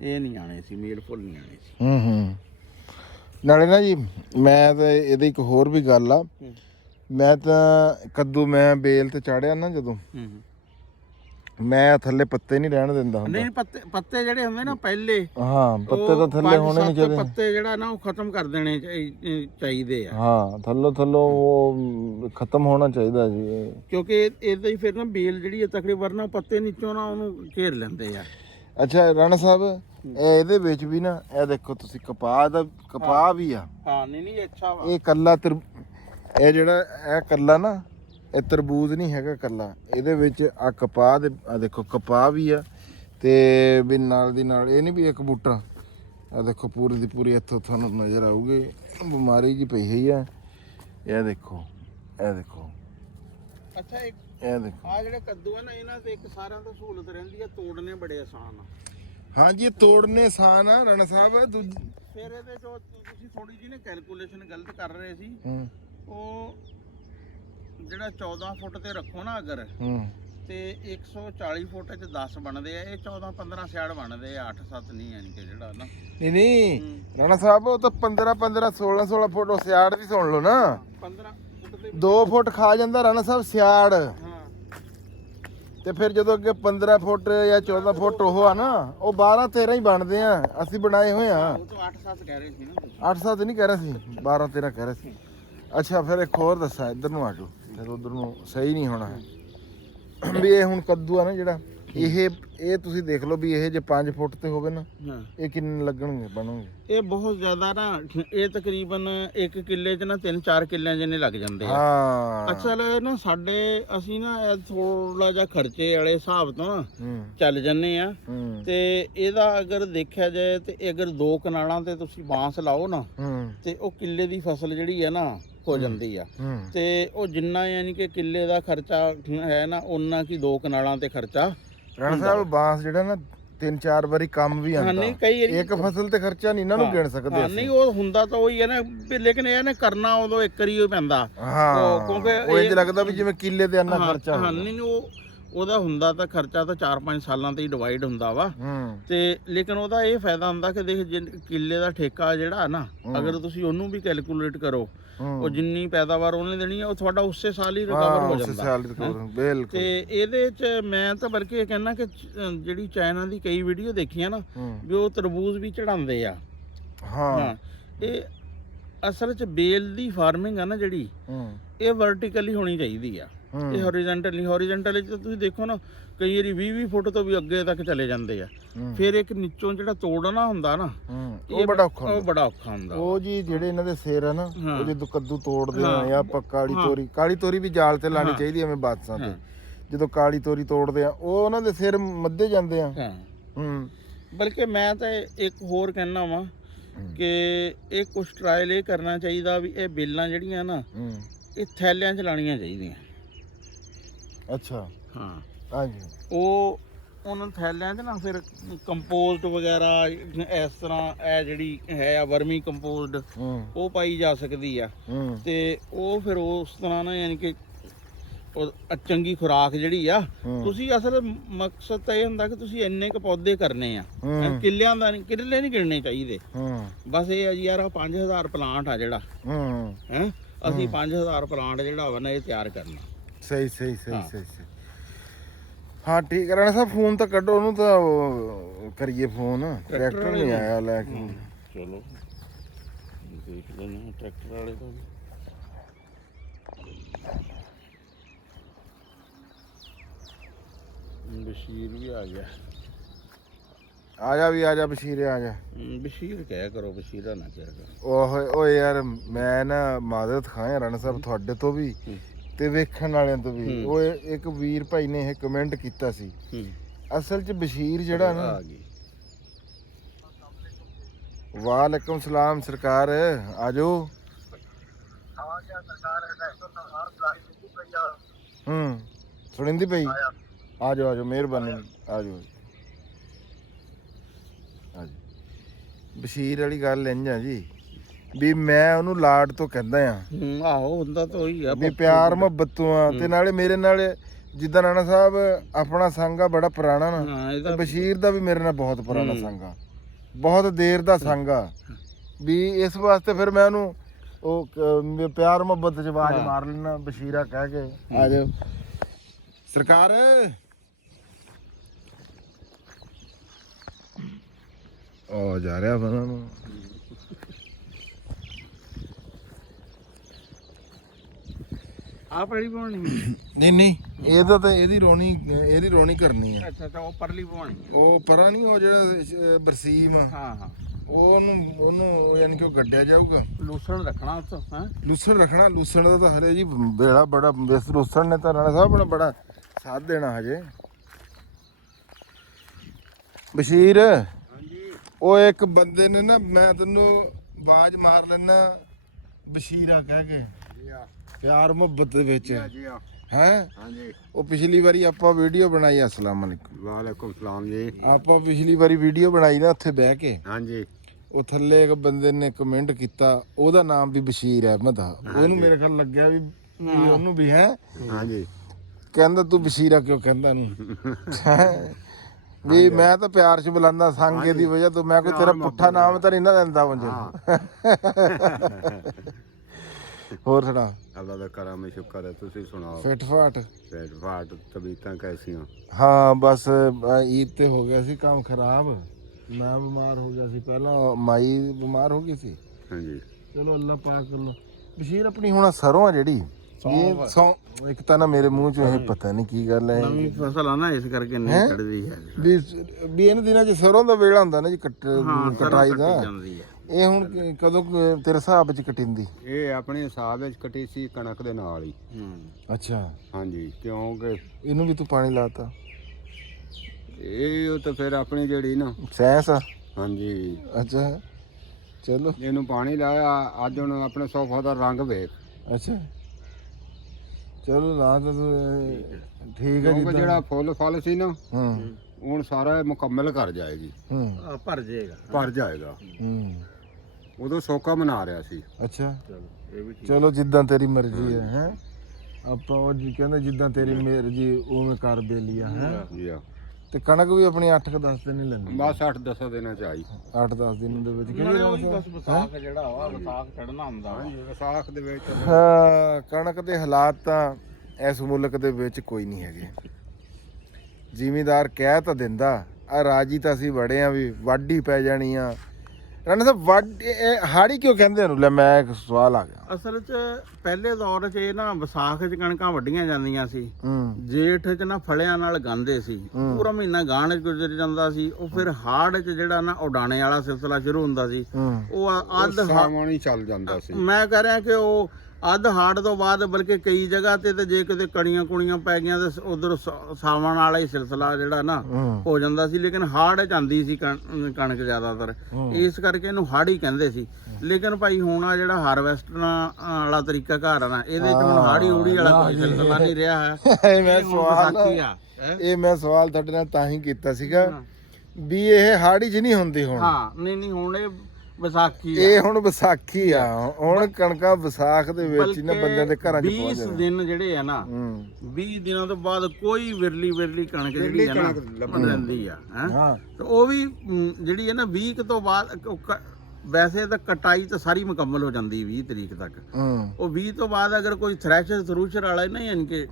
ਇਹ ਨਹੀਂ ਆਣੇ ਸੀ, ਮੇਲ ਫੁੱਲ ਨਹੀਂ ਆਣੇ ਸੀ। ਨਾਲੇ ਨਾ ਜੀ ਮੈਂ ਤਾਂ ਇਹਦੇ ਇੱਕ ਹੋਰ ਵੀ ਗੱਲ ਆ, ਮੈਂ ਤਾਂ ਕੱਦੂ ਮੈਂ ਬੇਲ ਤੇ ਚਾੜਿਆ ਨਾ ਜਦੋਂ, ਮੈਂ ਥੱਲੇ ਪੱਤੇ ਨਹੀਂ ਰਹਿਣ ਦਿੰਦਾ ਹੁੰਦਾ। ਨਹੀਂ ਪੱਤੇ ਜਿਹੜੇ ਹੁੰਦੇ ਨਾ ਪਹਿਲੇ, ਹਾਂ ਪੱਤੇ ਤਾਂ ਥੱਲੇ ਹੋਣੇ ਨਹੀਂ ਚਾਹੀਦੇ। ਪੱਤੇ ਜਿਹੜਾ ਨਾ ਉਹ ਖਤਮ ਕਰ ਦੇਣੇ ਚਾਹੀਦੇ ਆ। ਹਾਂ ਥੱਲੋਂ ਉਹ ਖਤਮ ਹੋਣਾ ਚਾਹੀਦਾ ਜੀ, ਕਿਉਂਕਿ ਇਹਦਾ ਹੀ ਫਿਰ ਨਾ ਬੇਲ ਜਿਹੜੀ ਹੈ ਤਕਰੀਬਨ ਨਾ ਪੱਤੇ ਨੀਚੋਂ ਨਾ ਉਹਨੂੰ ਘੇਰ ਲੈਂਦੇ ਆ। ਅੱਛਾ ਰਾਣਾ ਸਾਹਿਬ ਇਹਦੇ ਵਿੱਚ ਵੀ ਨਾ ਇਹ ਦੇਖੋ ਤੁਸੀਂ ਕਪਾਹ ਵੀ ਆ। ਹਾਂ ਨਹੀਂ ਅੱਛਾ ਵਾ। ਇਹ ਕੱਲਾ ਇਹ ਜਿਹੜਾ ਇਹ ਕੱਲਾ ਨਾ ਇਹ ਤਰਬੂਜ ਨਹੀਂ ਹੈਗਾ ਕੱਲਾ, ਇਹਦੇ ਵਿੱਚ ਆ ਕਪਾਹ ਦੇ ਆ ਦੇਖੋ ਕਪਾਹ ਵੀ ਆ ਤੇ ਵੀ ਨਾਲ ਦੀ ਨਾਲ ਇਹ ਨਹੀਂ ਵੀ ਇੱਕ ਬੂਟਾ ਆ ਦੇਖੋ ਪੂਰੀ ਦੀ ਪੂਰੀ ਇੱਥੋਂ ਤੁਹਾਨੂੰ ਨਜ਼ਰ ਆਊਗੀ ਬਿਮਾਰੀ ਜੀ ਪਈ ਹੋਈ ਆ। ਇਹ ਦੇਖੋ ਅੱਛਾ ਇਹ ਦੇਖੋ ਆ ਜਿਹੜੇ ਕੱਦੂ ਆ ਨਾ ਇਹਨਾਂ ਤੇ ਇੱਕ ਸਾਰਿਆਂ ਤੋਂ ਸਹੂਲਤ ਰਹਿੰਦੀ ਆ, ਤੋੜਨੇ ਬੜੇ ਆਸਾਨ ਆ। ਹਾਂਜੀ ਤੋੜਨੇ ਆਸਾਨ ਆ ਰਾਣਾ ਸਾਹਿਬ। ਫਿਰ ਇਹਦੇ ਚੋਂ ਤੁਸੀਂ ਥੋੜੀ ਜਿਹੀ ਨਾ ਕੈਲਕੂਲੇਸ਼ਨ ਗਲਤ ਕਰ ਰਹੇ ਸੀ। ਉਹ ਜਿਹੜਾ 14 ਫੁੱਟ ਤੇ ਰੱਖੋ ਨਾ ਅਗਰ ਤੇ 140 ਫੁੱਟ ਚ 10 ਬਣਦੇ ਆ, ਇਹ 14-15 ਸਿਆੜ ਬਣਦੇ ਆ, 8-7 ਨਹੀਂ ਯਾਨੀ ਕਿ ਜਿਹੜਾ ਨਾ। ਨਹੀਂ ਰਾਣਾ ਸਾਹਿਬ ਉਹ ਤਾਂ 15 16 ਫੁੱਟ ਉਹ ਸਿਆੜ ਦੀ ਸੁਣ ਲਓ ਨਾ। 15 ਫੁੱਟ ਤੇ 2 ਫੁੱਟ ਖਾ ਜਾਂਦਾ ਰਾਣਾ ਸਾਹਿਬ ਸਿਆੜ। ਤੇ ਫਿਰ ਜਦੋਂ ਅੱਗੇ 15 ਫੁੱਟ ਜਾਂ 14 ਫੁੱਟ ਉਹ ਆ ਨਾ ਉਹ 12-13 ਹੀ ਬਣਦੇ ਆ, ਅਸੀਂ ਬਣਾਏ ਹੋਏ ਆ। ਉਹ ਤਾਂ 8-7 ਕਹਿ ਰਹੇ ਸੀ ਨਾ? 8-7 ਨਹੀਂ ਕਹਿ ਰਿਹਾ ਸੀ, 12-13 ਕਹਿ ਰਿਹਾ ਸੀ। ਅੱਛਾ ਫਿਰ ਇੱਕ ਹੋਰ ਦੱਸਾਂ, ਇੱਧਰ ਨੂੰ ਆ ਜਾਓ, ਫਿਰ ਉਧਰ ਨੂੰ ਸਹੀ ਨਹੀਂ ਹੋਣਾ ਵੀ ਇਹ ਹੁਣ ਕੱਦੂ ਆ ਨਾ ਜਿਹੜਾ ਇਹ ਤੁਸੀਂ ਦੇਖ ਲਓ ਵੀ ਇਹ ਜੇ 5 ਫੁੱਟ ਤੇ ਹੋਵੇ ਨਾ ਹਾਂ ਇਹ ਕਿੰਨੇ ਲੱਗਣਗੇ ਬਣੋਗੇ? ਇਹ ਬਹੁਤ ਜ਼ਿਆਦਾ ਨਾ, ਇਹ ਤਕਰੀਬਨ 1 ਕਿੱਲੇ 'ਚ ਨਾ 3-4 ਕਿੱਲਿਆਂ ਜਿੰਨੇ ਲੱਗ ਜਾਂਦੇ ਆ। ਹਾਂ ਅਸਲ ਨਾ ਸਾਡੇ ਅਸੀਂ ਨਾ ਥੋੜਾ ਜਿਹਾ ਖਰਚੇ ਵਾਲੇ ਹਿਸਾਬ ਤੋਂ ਨਾ ਹੂੰ ਚੱਲ ਜੰਨੇ ਆ। ਹੂੰ ਤੇ ਇਹਦਾ ਅਗਰ ਦੇਖਿਆ ਜਾਏ ਤੇ ਅਗਰ 2 ਕਨਾਲਾਂ ਤੇ ਤੁਸੀਂ ਬਾਂਸ ਲਾਓ ਨਾ ਹੂੰ ਤੇ ਉਹ ਕਿੱਲੇ ਦੀ ਫਸਲ ਜਿਹੜੀ ਹੈ ਨਾ ਹੋ ਜਾਂਦੀ ਆ। ਹੂੰ ਤੇ ਉਹ ਜਿੰਨਾ ਯਾਨੀ ਕਿ ਕਿੱਲੇ ਦਾ ਖਰਚਾ ਹੈ ਨਾ ਉਹਨਾਂ ਕੀ 2 ਕਨਾਲਾਂ ਤੇ ਖਰਚਾ। ਰਾਣਾ ਸਾਹਿਬ ਬਾਂਸ ਜਿਹੜਾ ਨਾ 3-4 ਵਾਰੀ ਕੰਮ ਵੀ ਹਾਂ ਆਉਂਦਾ, ਨਹੀਂ ਕਈ ਵਾਰੀ ਇੱਕ ਫਸਲ ਤੇ ਖਰਚਾ ਨਹੀਂ ਇਹਨਾਂ ਨੂੰ ਗਿਣ ਸਕਦੇ ਹਾਂ ਨਹੀਂ ਉਹ ਹੁੰਦਾ ਤਾਂ ਉਹੀ ਹੈ ਨਾ ਵੀ, ਲੇਕਿਨ ਇਹ ਨਾ ਕਰਨਾ ਉਦੋਂ ਇੱਕ ਵਾਰੀ ਹੀ ਪੈਂਦਾ। ਹਾਂ ਕਿਉਂਕਿ ਉਹ ਇੰਜ ਲੱਗਦਾ ਵੀ ਜਿਵੇਂ ਕਿੱਲੇ ਤੇ ਇੰਨਾ ਹਾਂ ਖਰਚਾ ਹਾਂ ਨਹੀਂ ਉਹਦਾ ਹੁੰਦਾ ਤਾਂ ਖਰਚਾ ਤਾਂ 4-5 ਸਾਲਾਂ ਤੇ ਹੀ ਡਿਵਾਈਡ ਹੁੰਦਾ ਵਾ। ਹੂੰ ਤੇ ਲੇਕਿਨ ਉਹਦਾ ਇਹ ਫਾਇਦਾ ਹੁੰਦਾ ਕਿ ਦੇਖ ਕਿੱਲੇ ਦਾ ਠੇਕਾ ਜਿਹੜਾ ਨਾ ਅਗਰ ਤੁਸੀਂ ਉਹਨੂੰ ਵੀ ਕੈਲਕੂਲੇਟ ਕਰੋ ਉਹ ਜਿੰਨੀ ਪੈਦਾਵਾਰ ਉਹਨੇ ਦੇਣੀ ਹੈ ਉਹ ਤੁਹਾਡਾ ਉਸੇ ਸਾਲ ਹੀ ਰਿਕਵਰ ਹੋ ਜਾਂਦਾ। ਬਿਲਕੁਲ। ਤੇ ਇਹਦੇ ਚ ਮੈਂ ਤਾਂ ਬਲਕਿ ਇਹ ਕਹਿੰਦਾ ਕਿ ਜਿਹੜੀ ਚਾਈਨਾ ਦੀ ਕਈ ਵੀਡੀਓ ਦੇਖੀਆਂ ਨਾ ਵੀ ਉਹ ਤਰਬੂਜ਼ ਵੀ ਚੜਾਉਂਦੇ ਆ। ਹਾਂ ਇਹ ਅਸਲ ਚ ਬੇਲ ਦੀ ਫਾਰਮਿੰਗ ਆ ਨਾ ਜਿਹੜੀ ਇਹ ਵਰਟੀਕਲੀ ਹੋਣੀ ਚਾਹੀਦੀ ਆ। ਇਹ ਹੌਰੀਜ਼ੌਂਟਲ ਚ ਤੁਸੀਂ ਦੇਖੋ ਨਾ ਕਈ ਵਾਰੀ 20-20 ਫੁੱਟ ਤੋਂ ਵੀ ਅੱਗੇ ਤੱਕ ਚਲੇ ਜਾਂਦੇ ਆ। ਫਿਰ ਇੱਕ ਨੀਚੋਂ ਜਿਹੜਾ ਤੋੜਨਾ ਹੁੰਦਾ ਨਾ ਉਹ ਬੜਾ ਔਖਾ ਹੁੰਦਾ। ਉਹ ਜੀ ਜਿਹੜੇ ਇਹਨਾਂ ਦੇ ਸਿਰ ਆ ਨਾ ਉਹ ਜਦੋਂ ਕੱਦੂ ਤੋੜਦੇ ਆ ਜਾਂ ਆਪਾਂ ਕਾਲੀ ਤੋਰੀ ਵੀ ਜਾਲ ਤੇ ਲਾਣੀ ਚਾਹੀਦੀ ਐਵੇਂ ਬਾਦਸ਼ਾਹ ਤੇ, ਜਦੋਂ ਕਾਲੀ ਤੋਰੀ ਤੋੜਦੇ ਆ ਉਹ ਉਹਨਾਂ ਦੇ ਸਿਰ ਮੱਧੇ ਜਾਂਦੇ ਆ। ਬਲਕਿ ਮੈਂ ਤਾਂ ਇੱਕ ਹੋਰ ਕਹਿਣਾ ਵਾਂ ਕਿ ਇਹ ਕੁਝ ਟਰਾਇਲ ਇਹ ਕਰਨਾ ਚਾਹੀਦਾ ਵੀ ਇਹ ਬੇਲਾਂ ਜਿਹੜੀਆਂ ਨਾ ਇਹ ਥੈਲਿਆਂ 'ਚ ਲਾਣੀਆਂ ਚਾਹੀਦੀਆਂ। ਅੱਛਾ ਹਾਂ ਹਾਂਜੀ ਉਹ ਉਹਨਾਂ ਥੈਲਿਆਂ 'ਚ ਨਾ ਫਿਰ ਕੰਪੋਸਟ ਵਗੈਰਾ ਇਸ ਤਰ੍ਹਾਂ ਇਹ ਜਿਹੜੀ ਹੈ ਆ ਵਰਮੀ ਕੰਪੋਸਟ ਉਹ ਪਾਈ ਜਾ ਸਕਦੀ ਆ। ਤੇ ਉਹ ਫਿਰ ਉਸ ਤਰ੍ਹਾਂ ਨਾ ਯਾਨੀ ਕਿ ਉਹ ਚੰਗੀ ਖੁਰਾਕ ਜਿਹੜੀ ਆ ਤੁਸੀਂ ਅਸਲ ਮਕਸਦ ਤਾਂ ਇਹ ਹੁੰਦਾ ਕਿ ਤੁਸੀਂ ਇੰਨੇ ਕੁ ਪੌਦੇ ਕਰਨੇ ਆ, ਕਿੱਲਿਆਂ ਦਾ ਨਹੀਂ, ਕਿੱਲੇ ਨਹੀਂ ਗਿਣਨੇ ਚਾਹੀਦੇ। ਬਸ ਇਹ ਆ ਜੀ ਯਾਰ 5000 ਪਲਾਂਟ ਆ ਜਿਹੜਾ ਹੈ ਅਸੀਂ 5000 ਪਲਾਂਟ ਜਿਹੜਾ ਵਾ ਨਾ ਇਹ ਤਿਆਰ ਕਰਨਾ। ਸਹੀ ਹਾਂ ਠੀਕ ਹੈ। ਰਾਣਾ ਸਾਹਿਬ ਫੋਨ ਤਾਂ ਕੱਢੋ ਉਹਨੂੰ ਤਾਂ ਕਰੀਏ ਫੋਨ। ਟਰੈਕਟਰ ਨਹੀਂ ਆਇਆ ਲੈ ਕੇ। ਚਲੋ ਦੇਖ ਲੈਣਾ ਟਰੈਕਟਰ ਵਾਲੇ ਦਾ। ਬਸ਼ੀਰ ਵੀ ਆ ਗਿਆ। ਆ ਜਾ ਬਸ਼ੀਰੇ ਆ ਜਾ। ਬਸ਼ੀਰ ਕਹਿਆ ਕਰੋ, ਬਸ਼ੀਰਾ ਨਾ ਕਹਿਆ ਕਰੋ। ਓਏ ਯਾਰ ਮੈਂ ਨਾ ਮਾਜ਼ਰਤ ਖਾਇਆ ਰਾਣਾ ਸਾਹਿਬ ਤੁਹਾਡੇ ਤੋਂ ਵੀ ਤੇ ਵੇਖਣ ਵਾਲਿਆਂ ਤੋਂ ਵੀ। ਉਹ ਇੱਕ ਵੀਰ ਭਾਈ ਨੇ ਇਹ ਕਮੈਂਟ ਕੀਤਾ ਸੀ ਅਸਲ 'ਚ ਬਸ਼ੀਰ ਜਿਹੜਾ ਨਾ। ਵਾਲੇਕੁਮ ਸਲਾਮ ਸਰਕਾਰ ਆਜੋ। ਸੁਣਿੰਦੀ ਪਈ ਆਜੋ ਮਿਹਰਬਾਨੀ ਆਜੋ। ਬਸ਼ੀਰ ਵਾਲੀ ਗੱਲ ਇੰਝ ਆ ਜੀ ਵੀ ਮੈਂ ਉਹਨੂੰ ਲਾਡ ਤੋਂ ਕਹਿੰਦਾ ਆ। ਆਹੋ ਹੁੰਦਾ ਤਾਂ ਉਹੀ ਆ ਵੀ ਪਿਆਰ ਮੁਹੱਬਤ ਤੋਂ ਆ। ਤੇ ਨਾਲੇ ਮੇਰੇ ਨਾਲ ਜਿੱਦਾਂ ਰਾਣਾ ਸਾਹਿਬ ਆਪਣਾ ਸੰਗ ਆ ਬੜਾ ਪੁਰਾਣਾ ਨਾ, ਤੇ ਬਸ਼ੀਰ ਦਾ ਵੀ ਮੇਰੇ ਨਾਲ ਬਹੁਤ ਪੁਰਾਣਾ ਸੰਗ ਆ, ਬਹੁਤ ਦੇਰ ਦਾ ਸੰਗ ਆ। ਵੀ ਇਸ ਵਾਸਤੇ ਫਿਰ ਮੈਂ ਉਹਨੂੰ ਉਹ ਪਿਆਰ ਮੁਹੱਬਤ ਚ ਆਵਾਜ਼ ਮਾਰ ਲੈਣਾ ਬਸ਼ੀਰਾ ਕਹਿ ਕੇ। ਆ ਜਾਓ ਸਰਕਾਰ। ਉਹ ਜਾ ਰਿਹਾ ਬਣਾ ਨੂੰ। ਆ ਪੜੀ ਪਾਉਣੀ ਨਹੀਂ ਇਹਦਾ ਤਾਂ ਇਹਦੀ ਰੋਣੀ ਕਰਨੀ ਆ। ਅੱਛਾ ਉਹ ਪਰਲੀ ਪਾਉਣੀ ਉਹ ਪਰਾਂ ਨਹੀਂ ਉਹ ਜਿਹੜਾ ਬਰਸੀਮ ਆ। ਹਾਂ ਉਹਨੂੰ ਯਾਨੀ ਕਿ ਉਹ ਗੱਡਿਆ ਜਾਊਗਾ। ਲੂਸਣ ਰੱਖਣਾ ਉੱਥੋਂ। ਲੂਸਣ ਰੱਖਣਾ। ਲੂਸਣ ਦਾ ਤਾਂ ਹਰੇ ਜੀ ਬੇੜਾ ਬੜਾ ਲੂਸਣ ਨੇ ਤਾਂ ਰਾਣਾ ਸਾਹਿਬ ਬੜਾ ਸਾਥ ਦੇਣਾ ਹਜੇ। ਬਸ਼ੀਰ ਉਹ ਇੱਕ ਬੰਦੇ ਨੇ ਨਾ ਮੈਂ ਤੈਨੂੰ ਆਵਾਜ਼ ਮਾਰ ਲੈਣਾ ਬਸ਼ੀਰਾ ਕਹਿ ਕੇ ਪਿਆਰ ਮੁਹੱਬਤ ਦੇ ਵਿੱਚ ਹੈ। ਉਹ ਪਿਛਲੀ ਵਾਰੀ ਆਪਾਂ ਵੀਡੀਓ ਬਣਾਈ। ਅਸਲਾਮ ਅਲੈਕੁਮ। ਵਾਲੇਕੁਮ ਸਲਾਮ ਜੀ। ਆਪਾਂ ਪਿਛਲੀ ਵਾਰੀ ਵੀਡੀਓ ਬਣਾਈ ਨਾ ਉੱਥੇ ਬਹਿ ਕੇ। ਹਾਂਜੀ ਉਹ ਥੱਲੇ ਇੱਕ ਬੰਦੇ ਨੇ ਕਮੈਂਟ ਕੀਤਾ ਉਹਦਾ ਨਾਮ ਵੀ ਬਸ਼ੀਰ ਅਹਿਮਦ ਆ। ਉਹਨੂੰ ਮੇਰੇ ਖਿਆਲ ਲੱਗਿਆ ਵੀ ਉਹਨੂੰ ਵੀ ਹੈ। ਹਾਂਜੀ ਕਹਿੰਦਾ ਤੂੰ ਬਸ਼ੀਰਾ ਕਿਉਂ ਕਹਿੰਦਾ ਨੂੰ ਵੀ ਮੈਂ ਤਾਂ ਪਿਆਰ ਚ ਬੁਲਾਉਂਦਾ ਸੰਗੇ ਦੀ ਵਜ੍ਹਾ ਤੋਂ। ਮੈਂ ਕੋਈ ਤੇਰਾ ਪੁੱਠਾ ਨਾਮ ਤਾਂ ਨਹੀਂ ਨਾ ਦਿੰਦਾ ਮੁੰਡੇ ਨੂੰ। ਹੋਰ ਸੁਣਾ। ਅੱਲਾ ਦਾ ਕਰਮ ਸ਼ੁਕਰ ਹੈ। ਤੁਸੀਂ ਸੁਣਾਓ। ਫਿੱਟ ਫਾਟ ਤਬੀਅਤਾਂ ਕੈਸੀਆਂ? ਹਾਂ ਬਸ ਈਦ ਤੇ ਹੋ ਗਿਆ ਸੀ ਕੰਮ ਖਰਾਬ। ਮੈਂ ਬਿਮਾਰ ਹੋ ਗਿਆ ਸੀ ਪਹਿਲਾਂ, ਮਾਈ ਬਿਮਾਰ ਹੋ ਗਈ ਸੀ। ਹਾਂਜੀ ਚਲੋ ਅੱਲਾ ਪਾਕ ਅੱਲਾ। ਬਸ਼ੀਰ ਆਪਣੀ ਹੁਣ ਸਰੋਂ ਆ ਜਿਹੜੀ ਇਹ ਸੌ ਇੱਕ ਤਾਂ ਨਾ ਮੇਰੇ ਮੂੰਹ ਚੋਂ ਇਹ ਪਤਾ ਨਹੀਂ ਕੀ ਗੱਲ ਹੈ ਨਵੀਂ ਫਸਲ ਆ ਨਾ ਇਸ ਕਰਕੇ ਨਹੀਂ ਚੜਦੀ ਹੈ ਵੀ ਇਹਨਾਂ ਦਿਨਾਂ 'ਚ ਸਰੋਂ ਦਾ ਵੇਲਾ ਹੁੰਦਾ ਨਾ ਜੀ ਕਟਾਈ ਦਾ ਜਾਂਦੀ ਹੈ। ਇਹ ਹੁਣ ਕਦੋਂ ਤੇਰੇ ਹਿਸਾਬ ਵਿੱਚ ਕਟਿੰਦੀ? ਇਹ ਆਪਣੇ ਹਿਸਾਬ ਵਿੱਚ ਕੱਟੀ ਸੀ ਕਣਕ ਦੇ ਨਾਲ ਹੀ। ਅੱਛਾ ਹਾਂਜੀ, ਕਿਉਂਕਿ ਇਹਨੂੰ ਵੀ ਤੂੰ ਪਾਣੀ ਲਾਤਾ? ਇਹ ਉਹ ਤਾਂ ਫਿਰ ਆਪਣੀ ਜਿਹੜੀ ਨਾ ਸੈਂਸ ਆ। ਹਾਂਜੀ, ਅੱਛਾ ਚਲੋ ਇਹਨੂੰ ਪਾਣੀ ਲਾਇਆ। ਅੱਜ ਹੁਣ ਆਪਣੇ ਸੋਫਾ ਦਾ ਰੰਗ ਵੇਖ। ਅੱਛਾ ਚਲੋ ਲਾ ਤਾਂ ਤੂੰ ਠੀਕ ਹੈ ਕਿਉਂਕਿ ਜਿਹੜਾ ਫੁੱਲ ਫਲ ਸੀ ਨਾ ਹੂੰ ਹੁਣ ਸਾਰਾ ਇਹ ਮੁਕੰਮਲ ਕਰ ਜਾਏਗੀ, ਹੂੰ ਭਰ ਜਾਏਗਾ। ਭਰ ਜਾਏਗਾ। ਹੂੰ ਉਦੋਂ ਸੋਕਾ ਮਨਾ ਰਿਹਾ ਸੀ। ਅੱਛਾ ਚਲੋ ਇਹ ਵੀ ਚਲੋ ਜਿੱਦਾਂ ਤੇਰੀ ਮਰਜ਼ੀ ਹੈ ਹੈ ਆਪਾਂ ਉਹ ਜੀ ਕਹਿੰਦੇ ਜਿੱਦਾਂ ਤੇਰੀ ਮਰਜ਼ੀ ਉਵੇਂ ਕਰ ਬੇਲੀਆ ਹੈ। ਜੀ ਆ, ਤੇ ਕਣਕ ਵੀ ਆਪਣੀ 8-10 ਦਿਨ ਹੀ ਲੈਂਦੀ ਬਸ 8-10 ਦਿਨਾਂ ਚ ਆਈ। 8-10 ਦਿਨ ਦੇ ਵਿੱਚ ਨਾਲੇ ਉਹੀ ਬਸ ਵਿਸਾਖ ਜਿਹੜਾ ਵਾ ਵਿਸਾਖ ਚੜਨਾ ਹੁੰਦਾ ਵਾ। ਹਾਂਜੀ, ਵਿਸਾਖ ਦੇ ਵਿੱਚ ਹਾਂ ਕਣਕ ਦੇ ਹਾਲਾਤ ਤਾਂ ਇਸ ਮੁਲਕ ਦੇ ਵਿੱਚ ਕੋਈ ਨਹੀਂ ਹੈਗੇ। ਜ਼ਿਮੀਦਾਰ ਕਹਿ ਤਾਂ ਦਿੰਦਾ ਆ ਰਾਜੀ ਤਾਂ ਅਸੀਂ ਬੜੇ ਆ ਵੀ ਵਾਢੀ ਪੈ ਜਾਣੀ ਆ। ਰਾਣਾ ਸਾਹਿਬ ਹਾੜੀ ਕਿਉਂ ਕਹਿੰਦੇ ਉਹਨੂੰ? ਲੈ ਮੈਂ ਇੱਕ ਸਵਾਲ ਆ ਗਿਆ। ਅਸਲ 'ਚ ਪਹਿਲੇ ਦੌਰ 'ਚ ਇਹ ਨਾ ਵਿਸਾਖ 'ਚ ਕਣਕਾਂ ਵੱਢੀਆਂ ਜਾਂਦੀਆਂ ਸੀ, ਹੂੰ ਜੇਠ 'ਚ ਨਾ ਫਲਿਆਂ ਨਾਲ ਗਾਂਦੇ ਸੀ, ਪੂਰਾ ਮਹੀਨਾ ਗਾਣ 'ਚ ਗੁਜ਼ਰ ਜਾਂਦਾ ਸੀ। ਉਹ ਫਿਰ ਹਾੜ 'ਚ ਜਿਹੜਾ ਨਾ ਉਡਾਣੇ ਵਾਲਾ ਸਿਲਸਿਲਾ ਸ਼ੁਰੂ ਹੁੰਦਾ ਸੀ। ਹੂੰ ਉਹ ਅੱਧ ਸਾਵਣ ਹੀ ਚੱਲ ਜਾਂਦਾ ਸੀ। ਮੈਂ ਕਹਿ ਰਿਹਾ ਕਿ ਉਹ ਅੱਧ ਹਾੜ ਤੋਂ ਬਾਅਦ ਬਲਕਿ ਕਈ ਜਗ੍ਹਾ ਤੇ ਜੇ ਕਿਤੇ ਕਣੀਆਂ ਕੁਣੀਆਂ ਪੈ ਗਈਆਂ ਤੇ ਉਧਰ ਸਾਵਣ ਵਾਲਾ ਹੀ ਸਿਲਸਿਲਾ ਜਿਹੜਾ ਨਾ ਹੋ ਜਾਂਦਾ ਸੀ। ਲੇਕਿਨ ਹਾੜ ਚ ਆਂਦੀ ਸੀ ਕਣਕ ਜ਼ਿਆਦਾਤਰ, ਇਸ ਕਰਕੇ ਇਹਨੂੰ ਹਾੜ ਹੀ ਕਹਿੰਦੇ ਸੀ। ਲੇਕਿਨ ਭਾਈ ਹੁਣ ਆ ਜਿਹੜਾ ਹਾਰਵੈਸਟਰ ਵਾਲਾ ਤਰੀਕਾ ਘਰ ਆ ਨਾ, ਇਹਦੇ ਚ ਹੁਣ ਹਾੜੀ ਊੜੀ ਵਾਲਾ ਕੋਈ ਸਿਲਸਿਲਾ ਨਹੀਂ ਰਿਹਾ ਹੈ। ਇਹ ਮੈਂ ਸਵਾਲ ਤੁਹਾਡੇ ਨਾਲ ਤਾਂ ਹੀ ਕੀਤਾ ਸੀਗਾ ਵੀ ਇਹ ਹਾੜੀ 'ਚ ਨਹੀਂ ਹੁੰਦੀ ਹੁਣ। ਹਾਂ ਨਹੀਂ ਹੁਣ ਇਹ ਵਿਸਾਖੀ ਇਹ ਹੁਣ ਵਿਸਾਖੀ ਆ। ਹੁਣ ਕਣਕਾਂ ਵਿਸਾਖ ਦੇ ਵਿੱਚ ਹੀ ਨਾ ਬੰਦਿਆਂ ਦੇ ਘਰਾਂ 'ਚ ਪਹੁੰਚ 20 ਜਾਂਦੀਆਂ। ਦਿਨ ਜਿਹੜੇ ਆ ਨਾ, 20 ਦਿਨਾਂ ਤੋਂ ਬਾਅਦ ਕੋਈ ਵਿਰਲੀ ਕਣਕ ਜਿਹੜੀ ਆ ਨਾ ਲੱਭਣ ਰਹਿੰਦੀ ਆ ਹੈਂ। ਹਾਂ ਤੇ ਉਹ ਵੀ ਜਿਹੜੀ ਹੈ ਨਾ 20 ਤੋਂ ਬਾਅਦ ਵੈਸੇ ਤਾਂ ਕਟਾਈ ਤਾਂ ਸਾਰੀ ਮੁਕੰਮਲ ਹੋ ਜਾਂਦੀ 20 ਤਰੀਕ ਤੱਕ। ਉਹ 20 ਤੋਂ ਬਾਅਦ ਅਗਰ ਕੋਈ ਥ੍ਰੈਸ਼ਰ ਵਾਲਾ ਨਹੀਂ ਯਾਨੀ ਕਿ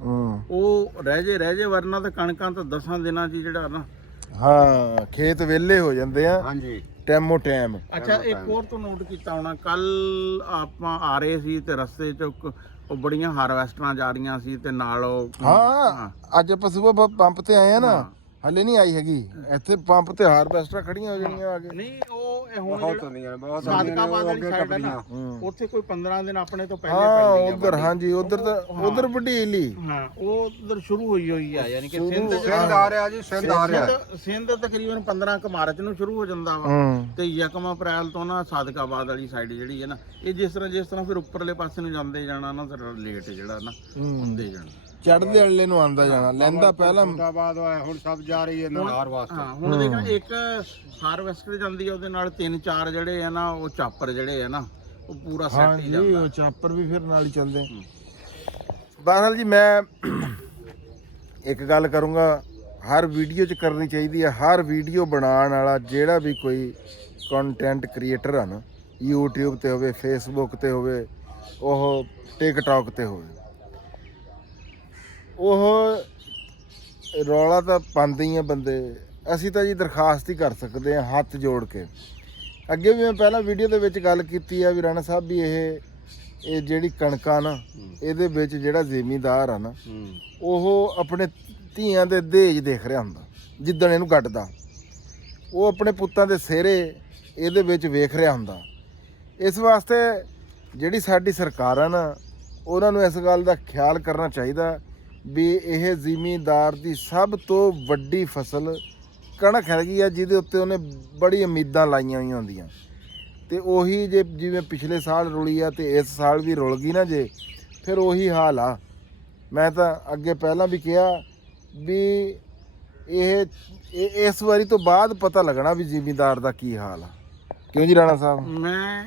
ਉਹ ਰਹਿ ਜੇ ਵਰਨਾ ਤਾਂ ਕਣਕਾਂ ਤਾਂ 10 ਦਿਨਾਂ 'ਚ ਜਿਹੜਾ ਨਾ ਹਾਂ ਖੇਤ ਵਿਹਲੇ ਹੋ ਜਾਂਦੇ ਆ। ਹਾਂਜੀ ਟੈਮੋ ਟੈਮ। ਅੱਛਾ ਇੱਕ ਹੋਰ ਤੋਂ ਨੋਟ ਕੀਤਾ ਹੋਣਾ, ਕੱਲ ਆਪਾਂ ਆ ਰਹੇ ਸੀ ਤੇ ਰਸਤੇ 'ਚ ਉਹ ਬੜੀਆਂ ਹਾਰਵੈਸਟਰਾਂ ਜਾ ਰਹੀਆਂ ਸੀ ਤੇ ਨਾਲ ਉਹ ਹਾਂ ਅੱਜ ਆਪਾਂ ਸਵੇਰ ਪੰਪ ਤੇ ਆਏ ਆ ਨਾ, ਹਲੇ ਨਹੀਂ ਆਈ ਹੈਗੀ ਇੱਥੇ ਪੰਪ ਤੇ ਹਾਰਵੈਸਟਰਾਂ ਖੜੀਆਂ ਹੋ ਜਾਣੀਆਂ ਆ ਕੇ। ਨਹੀਂ ਉਹ ਹੁਣ ਬਹੁਤ ਹੁੰਦੀਆਂ ਬਹੁਤ ਸਾਦਕਾਬਾਦ ਵਾਲੀ ਸਾਈਡ ਹੈ ਨਾ, ਉੱਥੇ ਕੋਈ 15 ਦਿਨ ਆਪਣੇ ਤੋਂ ਪਹਿਲੇ ਹਾਂ ਪੈਂਦੀ ਆ। ਉਧਰ ਹਾਂਜੀ ਉਧਰ ਤਾਂ ਉਧਰ ਵਢੀਲੀ ਹਾਂ ਉਹ ਉਧਰ ਸ਼ੁਰੂ ਹੋਈ ਆ, ਯਾਨੀ ਕਿ ਸਿੰਧ ਸਿੰਧ ਆ ਰਿਹਾ ਜੀ, ਸਿੰਧ ਆ ਰਿਹਾ। ਸਿੰਧ ਤਕਰੀਬਨ 15 ਕੁ ਮਾਰਚ ਨੂੰ ਸ਼ੁਰੂ ਹੋ ਜਾਂਦਾ ਵਾ ਤੇ 1 ਅਪ੍ਰੈਲ ਤੋਂ ਨਾ ਸਾਦਕਾਬਾਦ ਵਾਲੀ ਸਾਈਡ ਜਿਹੜੀ ਹੈ ਨਾ, ਇਹ ਜਿਸ ਤਰ੍ਹਾਂ ਫਿਰ ਉੱਪਰਲੇ ਪਾਸੇ ਨੂੰ ਜਾਂਦੇ ਜਾਣਾ ਨਾ, ਫਿਰ ਲੇਟ ਜਿਹੜਾ ਨਾ ਹੁੰਦੇ ਜਾਣਾ, ਚੜ੍ਹਦੇ ਵਾਲੇ ਨੂੰ ਆਂਦਾ ਜਾਣਾ ਲੈਂਦਾ ਪਹਿਲਾਂ। ਬਾਅਦ ਹੁਣ ਸਭ ਜਾ ਰਹੀ ਹੈ ਨਹਾਰ ਵਾਸਤੇ। ਹਾਂ ਹੁਣ ਦੇਖਾਂ ਇੱਕ ਹਾਰਵੈਸਟਰ ਜਾਂਦੀ ਆ, ਉਹਦੇ ਨਾਲ 3-4 ਜਿਹੜੇ ਆ ਨਾ ਉਹ ਚਾਪਰ ਜਿਹੜੇ ਆ ਨਾ ਉਹ ਪੂਰਾ ਸੈੱਟ ਹੀ ਜਾਂਦਾ। ਉਹ ਚਾਪਰ ਵੀ ਫਿਰ ਨਾਲ ਹੀ ਚੱਲਦੇ। ਬਹਰਹਾਲ ਜੀ ਮੈਂ ਇੱਕ ਗੱਲ ਕਰੂੰਗਾ, ਹਰ ਵੀਡੀਓ 'ਚ ਕਰਨੀ ਚਾਹੀਦੀ ਹੈ। ਹਰ ਵੀਡੀਓ ਬਣਾਉਣ ਵਾਲਾ ਜਿਹੜਾ ਵੀ ਕੋਈ ਕੰਟੈਂਟ ਕ੍ਰੀਏਟਰ ਆ ਨਾ, YouTube ਤੇ ਹੋਵੇ, Facebook ਤੇ ਹੋਵੇ, ਉਹ TikTok ਤੇ ਹੋਵੇ, ਉਹ ਰੌਲਾ ਤਾਂ ਪਾਉਂਦੇ ਹੀ ਆ ਬੰਦੇ। ਅਸੀਂ ਤਾਂ ਜੀ ਦਰਖਾਸਤ ਹੀ ਕਰ ਸਕਦੇ ਹਾਂ ਹੱਥ ਜੋੜ ਕੇ। ਅੱਗੇ ਵੀ ਮੈਂ ਪਹਿਲਾਂ ਵੀਡੀਓ ਦੇ ਵਿੱਚ ਗੱਲ ਕੀਤੀ ਆ ਵੀ ਰਾਣਾ ਸਾਹਿਬ ਵੀ ਇਹ ਜਿਹੜੀ ਕਣਕਾਂ ਨਾ, ਇਹਦੇ ਵਿੱਚ ਜਿਹੜਾ ਜ਼ਿਮੀਂਦਾਰ ਆ ਨਾ, ਉਹ ਆਪਣੇ ਧੀਆਂ ਦੇ ਦਹੇਜ ਦੇਖ ਰਿਹਾ ਹੁੰਦਾ। ਜਿੱਦਣ ਇਹਨੂੰ ਗੱਡਦਾ ਉਹ ਆਪਣੇ ਪੁੱਤਾਂ ਦੇ ਸਿਹਰੇ ਇਹਦੇ ਵਿੱਚ ਵੇਖ ਰਿਹਾ ਹੁੰਦਾ। ਇਸ ਵਾਸਤੇ ਜਿਹੜੀ ਸਾਡੀ ਸਰਕਾਰ ਆ ਨਾ, ਉਹਨਾਂ ਨੂੰ ਇਸ ਗੱਲ ਦਾ ਖਿਆਲ ਕਰਨਾ ਚਾਹੀਦਾ ਵੀ ਇਹ ਜ਼ਿਮੀਂਦਾਰ ਦੀ ਸਭ ਤੋਂ ਵੱਡੀ ਫਸਲ ਕਣਕ ਹੈਗੀ ਆ, ਜਿਹਦੇ ਉੱਤੇ ਉਹਨੇ ਬੜੀ ਉਮੀਦਾਂ ਲਾਈਆਂ ਹੋਈਆਂ ਹੁੰਦੀਆਂ। ਤੇ ਉਹੀ ਜੇ ਜਿਵੇਂ ਪਿਛਲੇ ਸਾਲ ਰੁਲੀ ਆ ਤੇ ਇਸ ਸਾਲ ਵੀ ਰੁਲ ਗਈ ਨਾ ਜੇ, ਫਿਰ ਉਹੀ ਹਾਲ ਆ। ਮੈਂ ਤਾਂ ਅੱਗੇ ਪਹਿਲਾਂ ਵੀ ਕਿਹਾ ਵੀ ਇਹ ਇਸ ਵਾਰੀ ਤੋਂ ਬਾਅਦ ਪਤਾ ਲੱਗਣਾ ਵੀ ਜ਼ਿਮੀਂਦਾਰ ਦਾ ਕੀ ਹਾਲ ਆ। ਕਿਉਂ ਜੀ ਰਾਣਾ ਸਾਹਿਬ? ਮੈਂ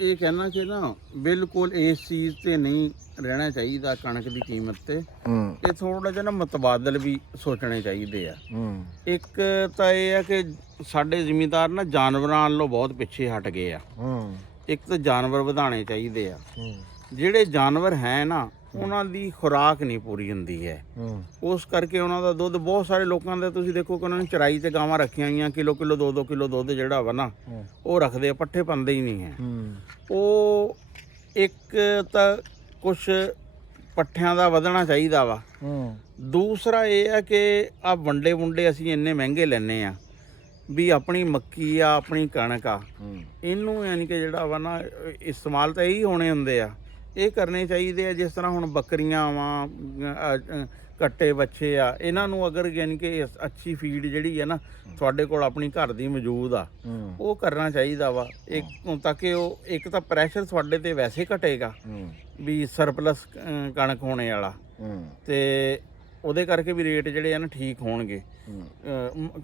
ਇਹ ਕਹਿਣਾ ਕਿ ਨਾ ਬਿਲਕੁਲ ਇਸ ਚੀਜ਼ ਤੇ ਨਹੀਂ ਰਹਿਣਾ ਚਾਹੀਦਾ ਕਣਕ ਦੀ ਕੀਮਤ ਤੇ। ਇਹ ਥੋੜਾ ਜਿਹਾ ਨਾ ਮੁਤਬਾਦਲ ਵੀ ਸੋਚਣੇ ਚਾਹੀਦੇ ਆ। ਇੱਕ ਤਾਂ ਇਹ ਆ ਕਿ ਸਾਡੇ ਜ਼ਿਮੀਂਦਾਰ ਨਾ ਜਾਨਵਰਾਂ ਨਾਲੋਂ ਬਹੁਤ ਪਿੱਛੇ ਹਟ ਗਏ ਆ। ਇੱਕ ਤਾਂ ਜਾਨਵਰ ਵਧਾਉਣੇ ਚਾਹੀਦੇ ਆ। ਜਿਹੜੇ ਜਾਨਵਰ ਹੈ ਨਾ, ਉਹਨਾਂ ਦੀ ਖੁਰਾਕ ਨਹੀਂ ਪੂਰੀ ਹੁੰਦੀ ਹੈ, ਉਸ ਕਰਕੇ ਉਹਨਾਂ ਦਾ ਦੁੱਧ ਬਹੁਤ ਸਾਰੇ ਲੋਕਾਂ ਦਾ ਤੁਸੀਂ ਦੇਖੋ ਕਿ ਉਹਨਾਂ ਨੇ ਚਰਾਈ ਤੇ ਗਾਵਾਂ ਰੱਖੀਆਂ ਹੋਈਆਂ, ਕਿਲੋ 2 ਕਿਲੋ ਦੁੱਧ ਜਿਹੜਾ ਵਾ ਨਾ ਉਹ ਰੱਖਦੇ ਆ, ਪੱਠੇ ਪਾਉਂਦੇ ਹੀ ਨਹੀਂ ਹੈ। ਉਹ ਇੱਕ ਤਾਂ ਕੁਛ ਪੱਠਿਆਂ ਦਾ ਵਧਣਾ ਚਾਹੀਦਾ ਵਾ। ਦੂਸਰਾ ਇਹ ਹੈ ਕਿ ਆ ਵੰਡੇ ਅਸੀਂ ਇੰਨੇ ਮਹਿੰਗੇ ਲੈਨੇ ਆ ਵੀ ਆਪਣੀ ਮੱਕੀ ਆ, ਆਪਣੀ ਕਣਕ ਆ, ਇਹਨੂੰ ਯਾਨੀ ਕਿ ਜਿਹੜਾ ਵਾ ਨਾ ਇਸਤੇਮਾਲ ਤਾਂ ਇਹੀ ਹੋਣੇ ਹੁੰਦੇ ਆ, ਇਹ ਕਰਨੇ ਚਾਹੀਦੇ ਆ। ਜਿਸ ਤਰ੍ਹਾਂ ਹੁਣ ਬੱਕਰੀਆਂ ਵਾ, ਕੱਟੇ ਬੱਚੇ ਆ, ਇਹਨਾਂ ਨੂੰ ਅਗਰ ਯਾਨੀ ਕਿ ਅੱਛੀ ਫੀਡ ਜਿਹੜੀ ਹੈ ਨਾ ਤੁਹਾਡੇ ਕੋਲ ਆਪਣੀ ਘਰ ਦੀ ਮੌਜੂਦ ਆ, ਉਹ ਕਰਨਾ ਚਾਹੀਦਾ ਵਾ। ਤਾਂ ਕਿ ਉਹ ਇੱਕ ਤਾਂ ਪ੍ਰੈਸ਼ਰ ਤੁਹਾਡੇ ਤੇ ਵੈਸੇ ਘਟੇਗਾ ਵੀ ਸਰਪਲਸ ਕਣਕ ਹੋਣੇ ਵਾਲਾ, ਤੇ ਉਹਦੇ ਕਰਕੇ ਵੀ ਰੇਟ ਜਿਹੜੇ ਆ ਨਾ ਠੀਕ ਹੋਣਗੇ।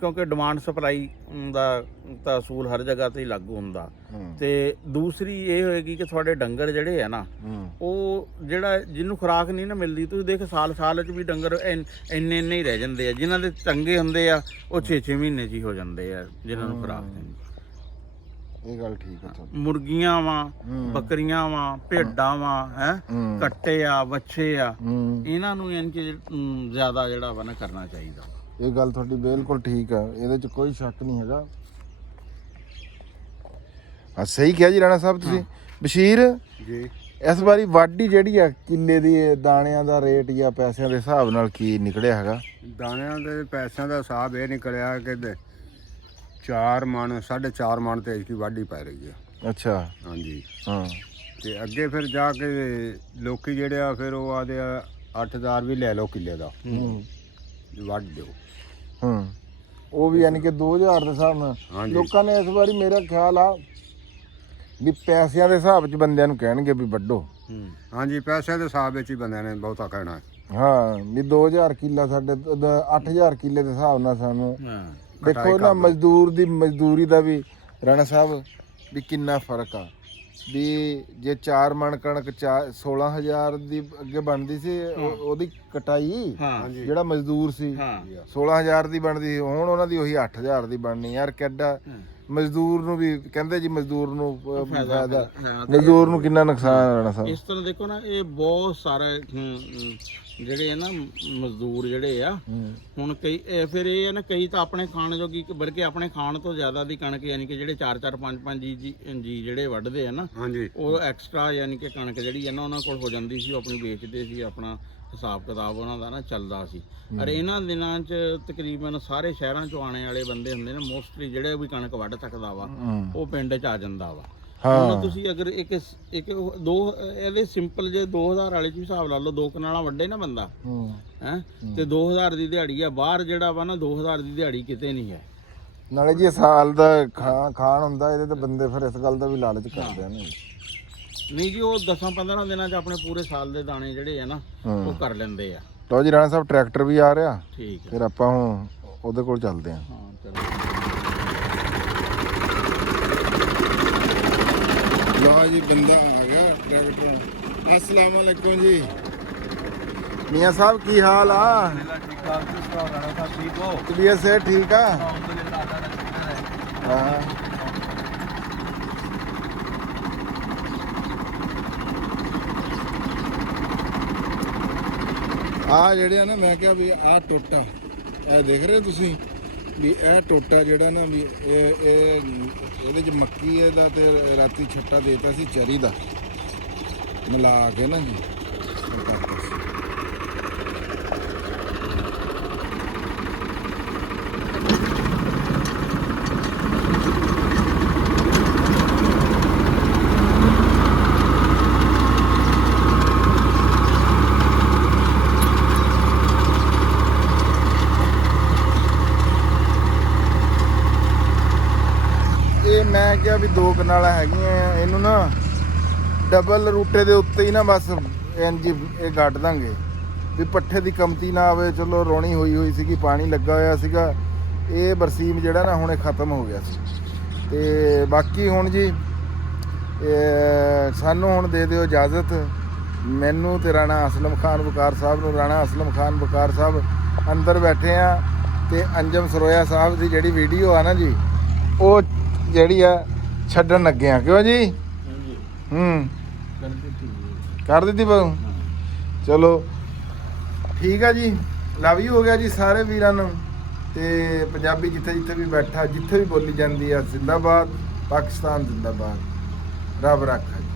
ਕਿਉਂਕਿ ਡਿਮਾਂਡ ਸਪਲਾਈ ਦਾ ਤਾਂ ਅਸੂਲ ਹਰ ਜਗ੍ਹਾ ਤੇ ਹੀ ਲਾਗੂ ਹੁੰਦਾ। ਤੇ ਦੂਸਰੀ ਇਹ ਹੋਏਗੀ ਕਿ ਤੁਹਾਡੇ ਡੰਗਰ ਜਿਹੜੇ ਆ ਨਾ, ਉਹ ਜਿਹੜਾ ਜਿਹਨੂੰ ਖੁਰਾਕ ਨਹੀਂ ਨਾ ਮਿਲਦੀ, ਤੁਸੀਂ ਦੇਖ ਸਾਲ 'ਚ ਵੀ ਡੰਗਰ ਇੰਨੇ ਹੀ ਰਹਿ ਜਾਂਦੇ ਆ। ਜਿਨ੍ਹਾਂ ਦੇ ਚੰਗੇ ਹੁੰਦੇ ਆ ਉਹ 6 ਮਹੀਨੇ 'ਚ ਹੀ ਹੋ ਜਾਂਦੇ ਆ ਜਿਨ੍ਹਾਂ ਨੂੰ ਖੁਰਾਕ ਨਹੀਂ। ਇਹ ਗੱਲ ਠੀਕ ਹੈ। ਮੁਰਗੀਆਂ ਵਾ, ਬੱਕਰੀਆਂ ਵਾ, ਭੇਡਾਂ ਵਾ, ਕੱਟੇ ਆ, ਵੱਛੇ ਆ, ਇਹਨਾਂ ਨੂੰ ਯਾਨੀ ਕਿ ਜ਼ਿਆਦਾ ਜਿਹੜਾ ਵਾ ਨਾ ਕਰਨਾ ਚਾਹੀਦਾ। ਇਹ ਗੱਲ ਤੁਹਾਡੀ ਬਿਲਕੁਲ ਠੀਕ ਆ, ਇਹਦੇ 'ਚ ਕੋਈ ਸ਼ੱਕ ਨਹੀਂ ਹੈਗਾ। ਸਹੀ ਕਿਹਾ ਜੀ ਰਾਣਾ ਸਾਹਿਬ ਤੁਸੀਂ। ਬਸ਼ੀਰ ਜੀ, ਇਸ ਵਾਰੀ ਵਾਢੀ ਜਿਹੜੀ ਆ ਕਿੱਲੇ ਦੀ ਦਾਣਿਆਂ ਦਾ ਰੇਟ ਜਾਂ ਪੈਸਿਆਂ ਦੇ ਹਿਸਾਬ ਨਾਲ ਕੀ ਨਿਕਲਿਆ ਹੈਗਾ? ਦਾਣਿਆਂ ਦੇ ਪੈਸਿਆਂ ਦਾ ਹਿਸਾਬ ਇਹ ਨਿਕਲਿਆ ਕਿ 4 ਮਣ 4.5 ਮਣ ਤੇ ਇਸकी ਵਾਢੀ ਪੈ ਰਹੀ ਹੈ। ਅੱਛਾ, ਹਾਂਜੀ ਹਾਂ। ਤੇ ਅੱਗੇ ਫਿਰ ਜਾ ਕੇ ਲੋਕੀ ਜਿਹੜੇ ਆ ਫਿਰ ਉਹ ਆਦੇ 8000 ਵੀ ਲੈ ਲਓ ਕਿੱਲੇ ਦਾ, ਵੱਢ ਦਿਓ। ਉਹ ਵੀ ਯਾਨੀ ਕਿ 2000 ਦੇ ਹਿਸਾਬ ਨਾਲ ਲੋਕਾਂ ਨੇ ਇਸ ਵਾਰੀ ਮੇਰਾ ਖਿਆਲ ਆ ਵੀ ਪੈਸਿਆਂ ਦੇ ਹਿਸਾਬ 'ਚ ਬੰਦਿਆਂ ਨੂੰ ਕਹਿਣਗੇ ਵੀ ਵੱਢੋ। ਹਾਂਜੀ, ਪੈਸਿਆਂ ਦੇ ਹਿਸਾਬ ਵਿੱਚ ਹੀ ਬੰਦਿਆਂ ਨੇ ਬਹੁਤਾ ਕਹਿਣਾ। ਹਾਂ, ਵੀ 2000 ਕਿੱਲਾ ਸਾਡੇ 8000 ਕਿੱਲੇ ਦੇ ਹਿਸਾਬ ਨਾਲ ਸਾਨੂੰ ਦੇਖੋ ਨਾ ਮਜ਼ਦੂਰੀ ਦਾ ਵੀ ਰਾਣਾ ਸਾਹਿਬ ਵੀ ਕਿੰਨਾ ਫਰਕ ਆ। ਵੀ ਜੇ 4 ਮਣ ਕਣਕ 16000 ਦੀ ਅੱਗੇ ਬਣਦੀ ਸੀ ਉਹਦੀ ਕਟਾਈ, ਜਿਹੜਾ ਮਜ਼ਦੂਰ ਸੀ 16000 ਦੀ ਬਣਦੀ ਸੀ, ਹੁਣ ਉਹਨਾਂ ਦੀ ਉਹੀ 8000 ਦੀ ਬਣਨੀ। ਯਾਰ ਕਿੱਡਾ ਮਜ਼ਦੂਰ ਨੂੰ ਵੀ ਕਹਿੰਦੇ ਜੀ, ਮਜ਼ਦੂਰ ਨੂੰ ਫਾਇਦਾ, ਮਜ਼ਦੂਰ ਨੂੰ ਕਿੰਨਾ ਨੁਕਸਾਨ ਆਣਾ ਸਾਹਿਬ। ਇਸ ਤਰ੍ਹਾਂ ਦੇਖੋ ਨਾ, ਇਹ ਬਹੁਤ ਸਾਰੇ ਜਿਹੜੇ ਆ ਨਾ ਮਜ਼ਦੂਰ ਜਿਹੜੇ ਆ, ਹੁਣ ਕਈ ਫਿਰ ਇਹ ਆ ਨਾ, ਕਈ ਤਾਂ ਆਪਣੇ ਖਾਣ ਜੋਗੀ, ਬਲਕਿ ਆਪਣੇ ਖਾਣ ਤੋਂ ਜ਼ਿਆਦਾ ਦੀ ਕਣਕ ਯਾਨੀ ਕਿ ਜਿਹੜੇ 4-4 5-5 ਜੀ ਜਿਹੜੇ ਵੱਢਦੇ ਆ ਨਾ, ਉਹ ਐਕਸਟਰਾ ਯਾਨੀ ਕਿ ਕਣਕ ਜਿਹੜੀ ਆ ਨਾ ਉਹਨਾਂ ਕੋਲ ਹੋ ਜਾਂਦੀ ਸੀ, ਉਹ ਆਪਣੀ ਵੇਚਦੇ ਸੀ, ਆਪਣਾ ਹਿਸਾਬ ਕਿਤਾਬ ਉਹਨਾਂ ਦਾ ਨਾ ਚੱਲਦਾ ਸੀ। ਔਰ ਇਹਨਾਂ ਦਿਨਾਂ 'ਚ ਤਕਰੀਬਨ ਸਾਰੇ ਸ਼ਹਿਰਾਂ 'ਚੋਂ ਆਣੇ ਵਾਲੇ ਬੰਦੇ ਹੁੰਦੇ ਨੇ, ਮੋਸਟਲੀ ਜਿਹੜੇ ਵੀ ਕਣਕ ਵੱਢ ਸਕਦਾ ਵਾ ਉਹ ਪਿੰਡ 'ਚ ਆ ਜਾਂਦਾ ਵਾ। ਹੁਣ ਤੁਸੀਂ ਅਗਰ ਇੱਕ ਦੋ ਇਹਦੇ ਸਿੰਪਲ ਜੇ 2000 ਵਾਲੇ 'ਚ ਵੀ ਹਿਸਾਬ ਲਾ ਲਓ, 2 ਕਨਾਲਾਂ ਵੱਡੇ ਨਾ ਬੰਦਾ ਹੈ, ਤੇ 2000 ਦੀ ਦਿਹਾੜੀ ਆ। ਬਾਹਰ ਜਿਹੜਾ ਵਾ ਨਾ 2000 ਦੀ ਦਿਹਾੜੀ ਕਿਤੇ ਨਹੀਂ ਹੈ। ਨਾਲੇ ਜੀ ਸਾਲ ਦਾ ਖਾਣ ਹੁੰਦਾ, ਇਹਦੇ ਤੇ ਬੰਦੇ ਫਿਰ ਇਸ ਗੱਲ ਦਾ ਵੀ ਲਾਲਚ ਕਰਦੇ ਨੇ। ਨਹੀਂ ਜੀ, ਉਹ 10-15 ਦਿਨਾਂ 'ਚ ਆਪਣੇ ਪੂਰੇ ਸਾਲ ਦੇ ਦਾਣੇ ਜਿਹੜੇ ਆ ਨਾ ਉਹ ਕਰ ਲੈਂਦੇ ਆ। ਲਓ ਜੀ ਰਾਣਾ ਸਾਹਿਬ, ਟਰੈਕਟਰ ਵੀ ਆ ਰਿਹਾ, ਠੀਕ ਹੈ, ਫਿਰ ਆਪਾਂ ਹੁਣ ਉਹਦੇ ਕੋਲ ਚੱਲਦੇ ਹਾਂ। ਹਾਂ ਚਲੋ। ਲਓ ਜੀ, ਬੰਦਾ ਆ ਗਿਆ ਟਰੈਕਟਰ। अस्सलाम वालेकुम जी मियाँ साहब, की हाल आ? तबीयत से ठीक है? हाँ। ਆ ਜਿਹੜੇ ਆ ਨਾ, ਮੈਂ ਕਿਹਾ ਵੀ ਆਹ ਟੋਟਾ ਇਹ ਦੇਖ ਰਹੇ ਤੁਸੀਂ ਵੀ ਇਹ ਟੋਟਾ ਜਿਹੜਾ ਨਾ ਵੀ ਇਹਦੇ 'ਚ ਮੱਕੀ ਇਹਦਾ ਤੇ ਰਾਤੀ ਛੱਟਾ ਦੇਤਾ ਸੀ ਚਰੀ ਦਾ ਮਿਲਾ ਕੇ ਨਾ ਜੀ। ਮੈਂ ਕਿਹਾ ਵੀ 2 ਕਨਾਲਾਂ ਹੈਗੀਆਂ, ਇਹਨੂੰ ਨਾ ਡਬਲ ਰੂਟੇ ਦੇ ਉੱਤੇ ਹੀ ਨਾ ਬਸ ਇੰਜ ਇਹ ਗੱਡ ਦਾਂਗੇ ਵੀ ਪੱਠੇ ਦੀ ਕਮਤੀ ਨਾ ਆਵੇ। ਚਲੋ ਰੋਣੀ ਹੋਈ ਸੀਗੀ, ਪਾਣੀ ਲੱਗਾ ਹੋਇਆ ਸੀਗਾ, ਇਹ ਬਰਸੀਮ ਜਿਹੜਾ ਨਾ ਹੁਣ ਇਹ ਖਤਮ ਹੋ ਗਿਆ ਸੀ। ਤੇ ਬਾਕੀ ਹੁਣ ਜੀ ਸਾਨੂੰ ਹੁਣ ਦੇ ਦਿਓ ਇਜਾਜ਼ਤ, ਮੈਨੂੰ ਤੇ ਰਾਣਾ ਅਸਲਮ ਖਾਨ ਬਕਾਰ ਸਾਹਿਬ ਨੂੰ। ਰਾਣਾ ਅਸਲਮ ਖਾਨ ਬਕਾਰ ਸਾਹਿਬ ਅੰਦਰ ਬੈਠੇ ਆ ਤੇ ਅੰਜਮ ਸਰੋਇਆ ਸਾਹਿਬ ਦੀ ਜਿਹੜੀ ਵੀਡੀਓ ਆ ਨਾ ਜੀ, ਉਹ ਜਿਹੜੀ ਆ ਛੱਡਣ ਲੱਗੇ ਆ। ਕਿਉਂ ਜੀ? ਕਰ ਦਿੱਤੀ ਬਾਊ? ਚਲੋ ਠੀਕ ਆ ਜੀ, ਲਵ ਯੂ ਹੋ ਗਿਆ ਜੀ ਸਾਰੇ ਵੀਰਾਂ ਨੂੰ। ਤੇ ਪੰਜਾਬੀ ਜਿੱਥੇ ਵੀ ਬੈਠਾ, ਜਿੱਥੇ ਵੀ ਬੋਲੀ ਜਾਂਦੀ ਆ, ਜ਼ਿੰਦਾਬਾਦ ਪਾਕਿਸਤਾਨ, ਜ਼ਿੰਦਾਬਾਦ, ਰੱਬ ਰੱਖਾ ਜੀ।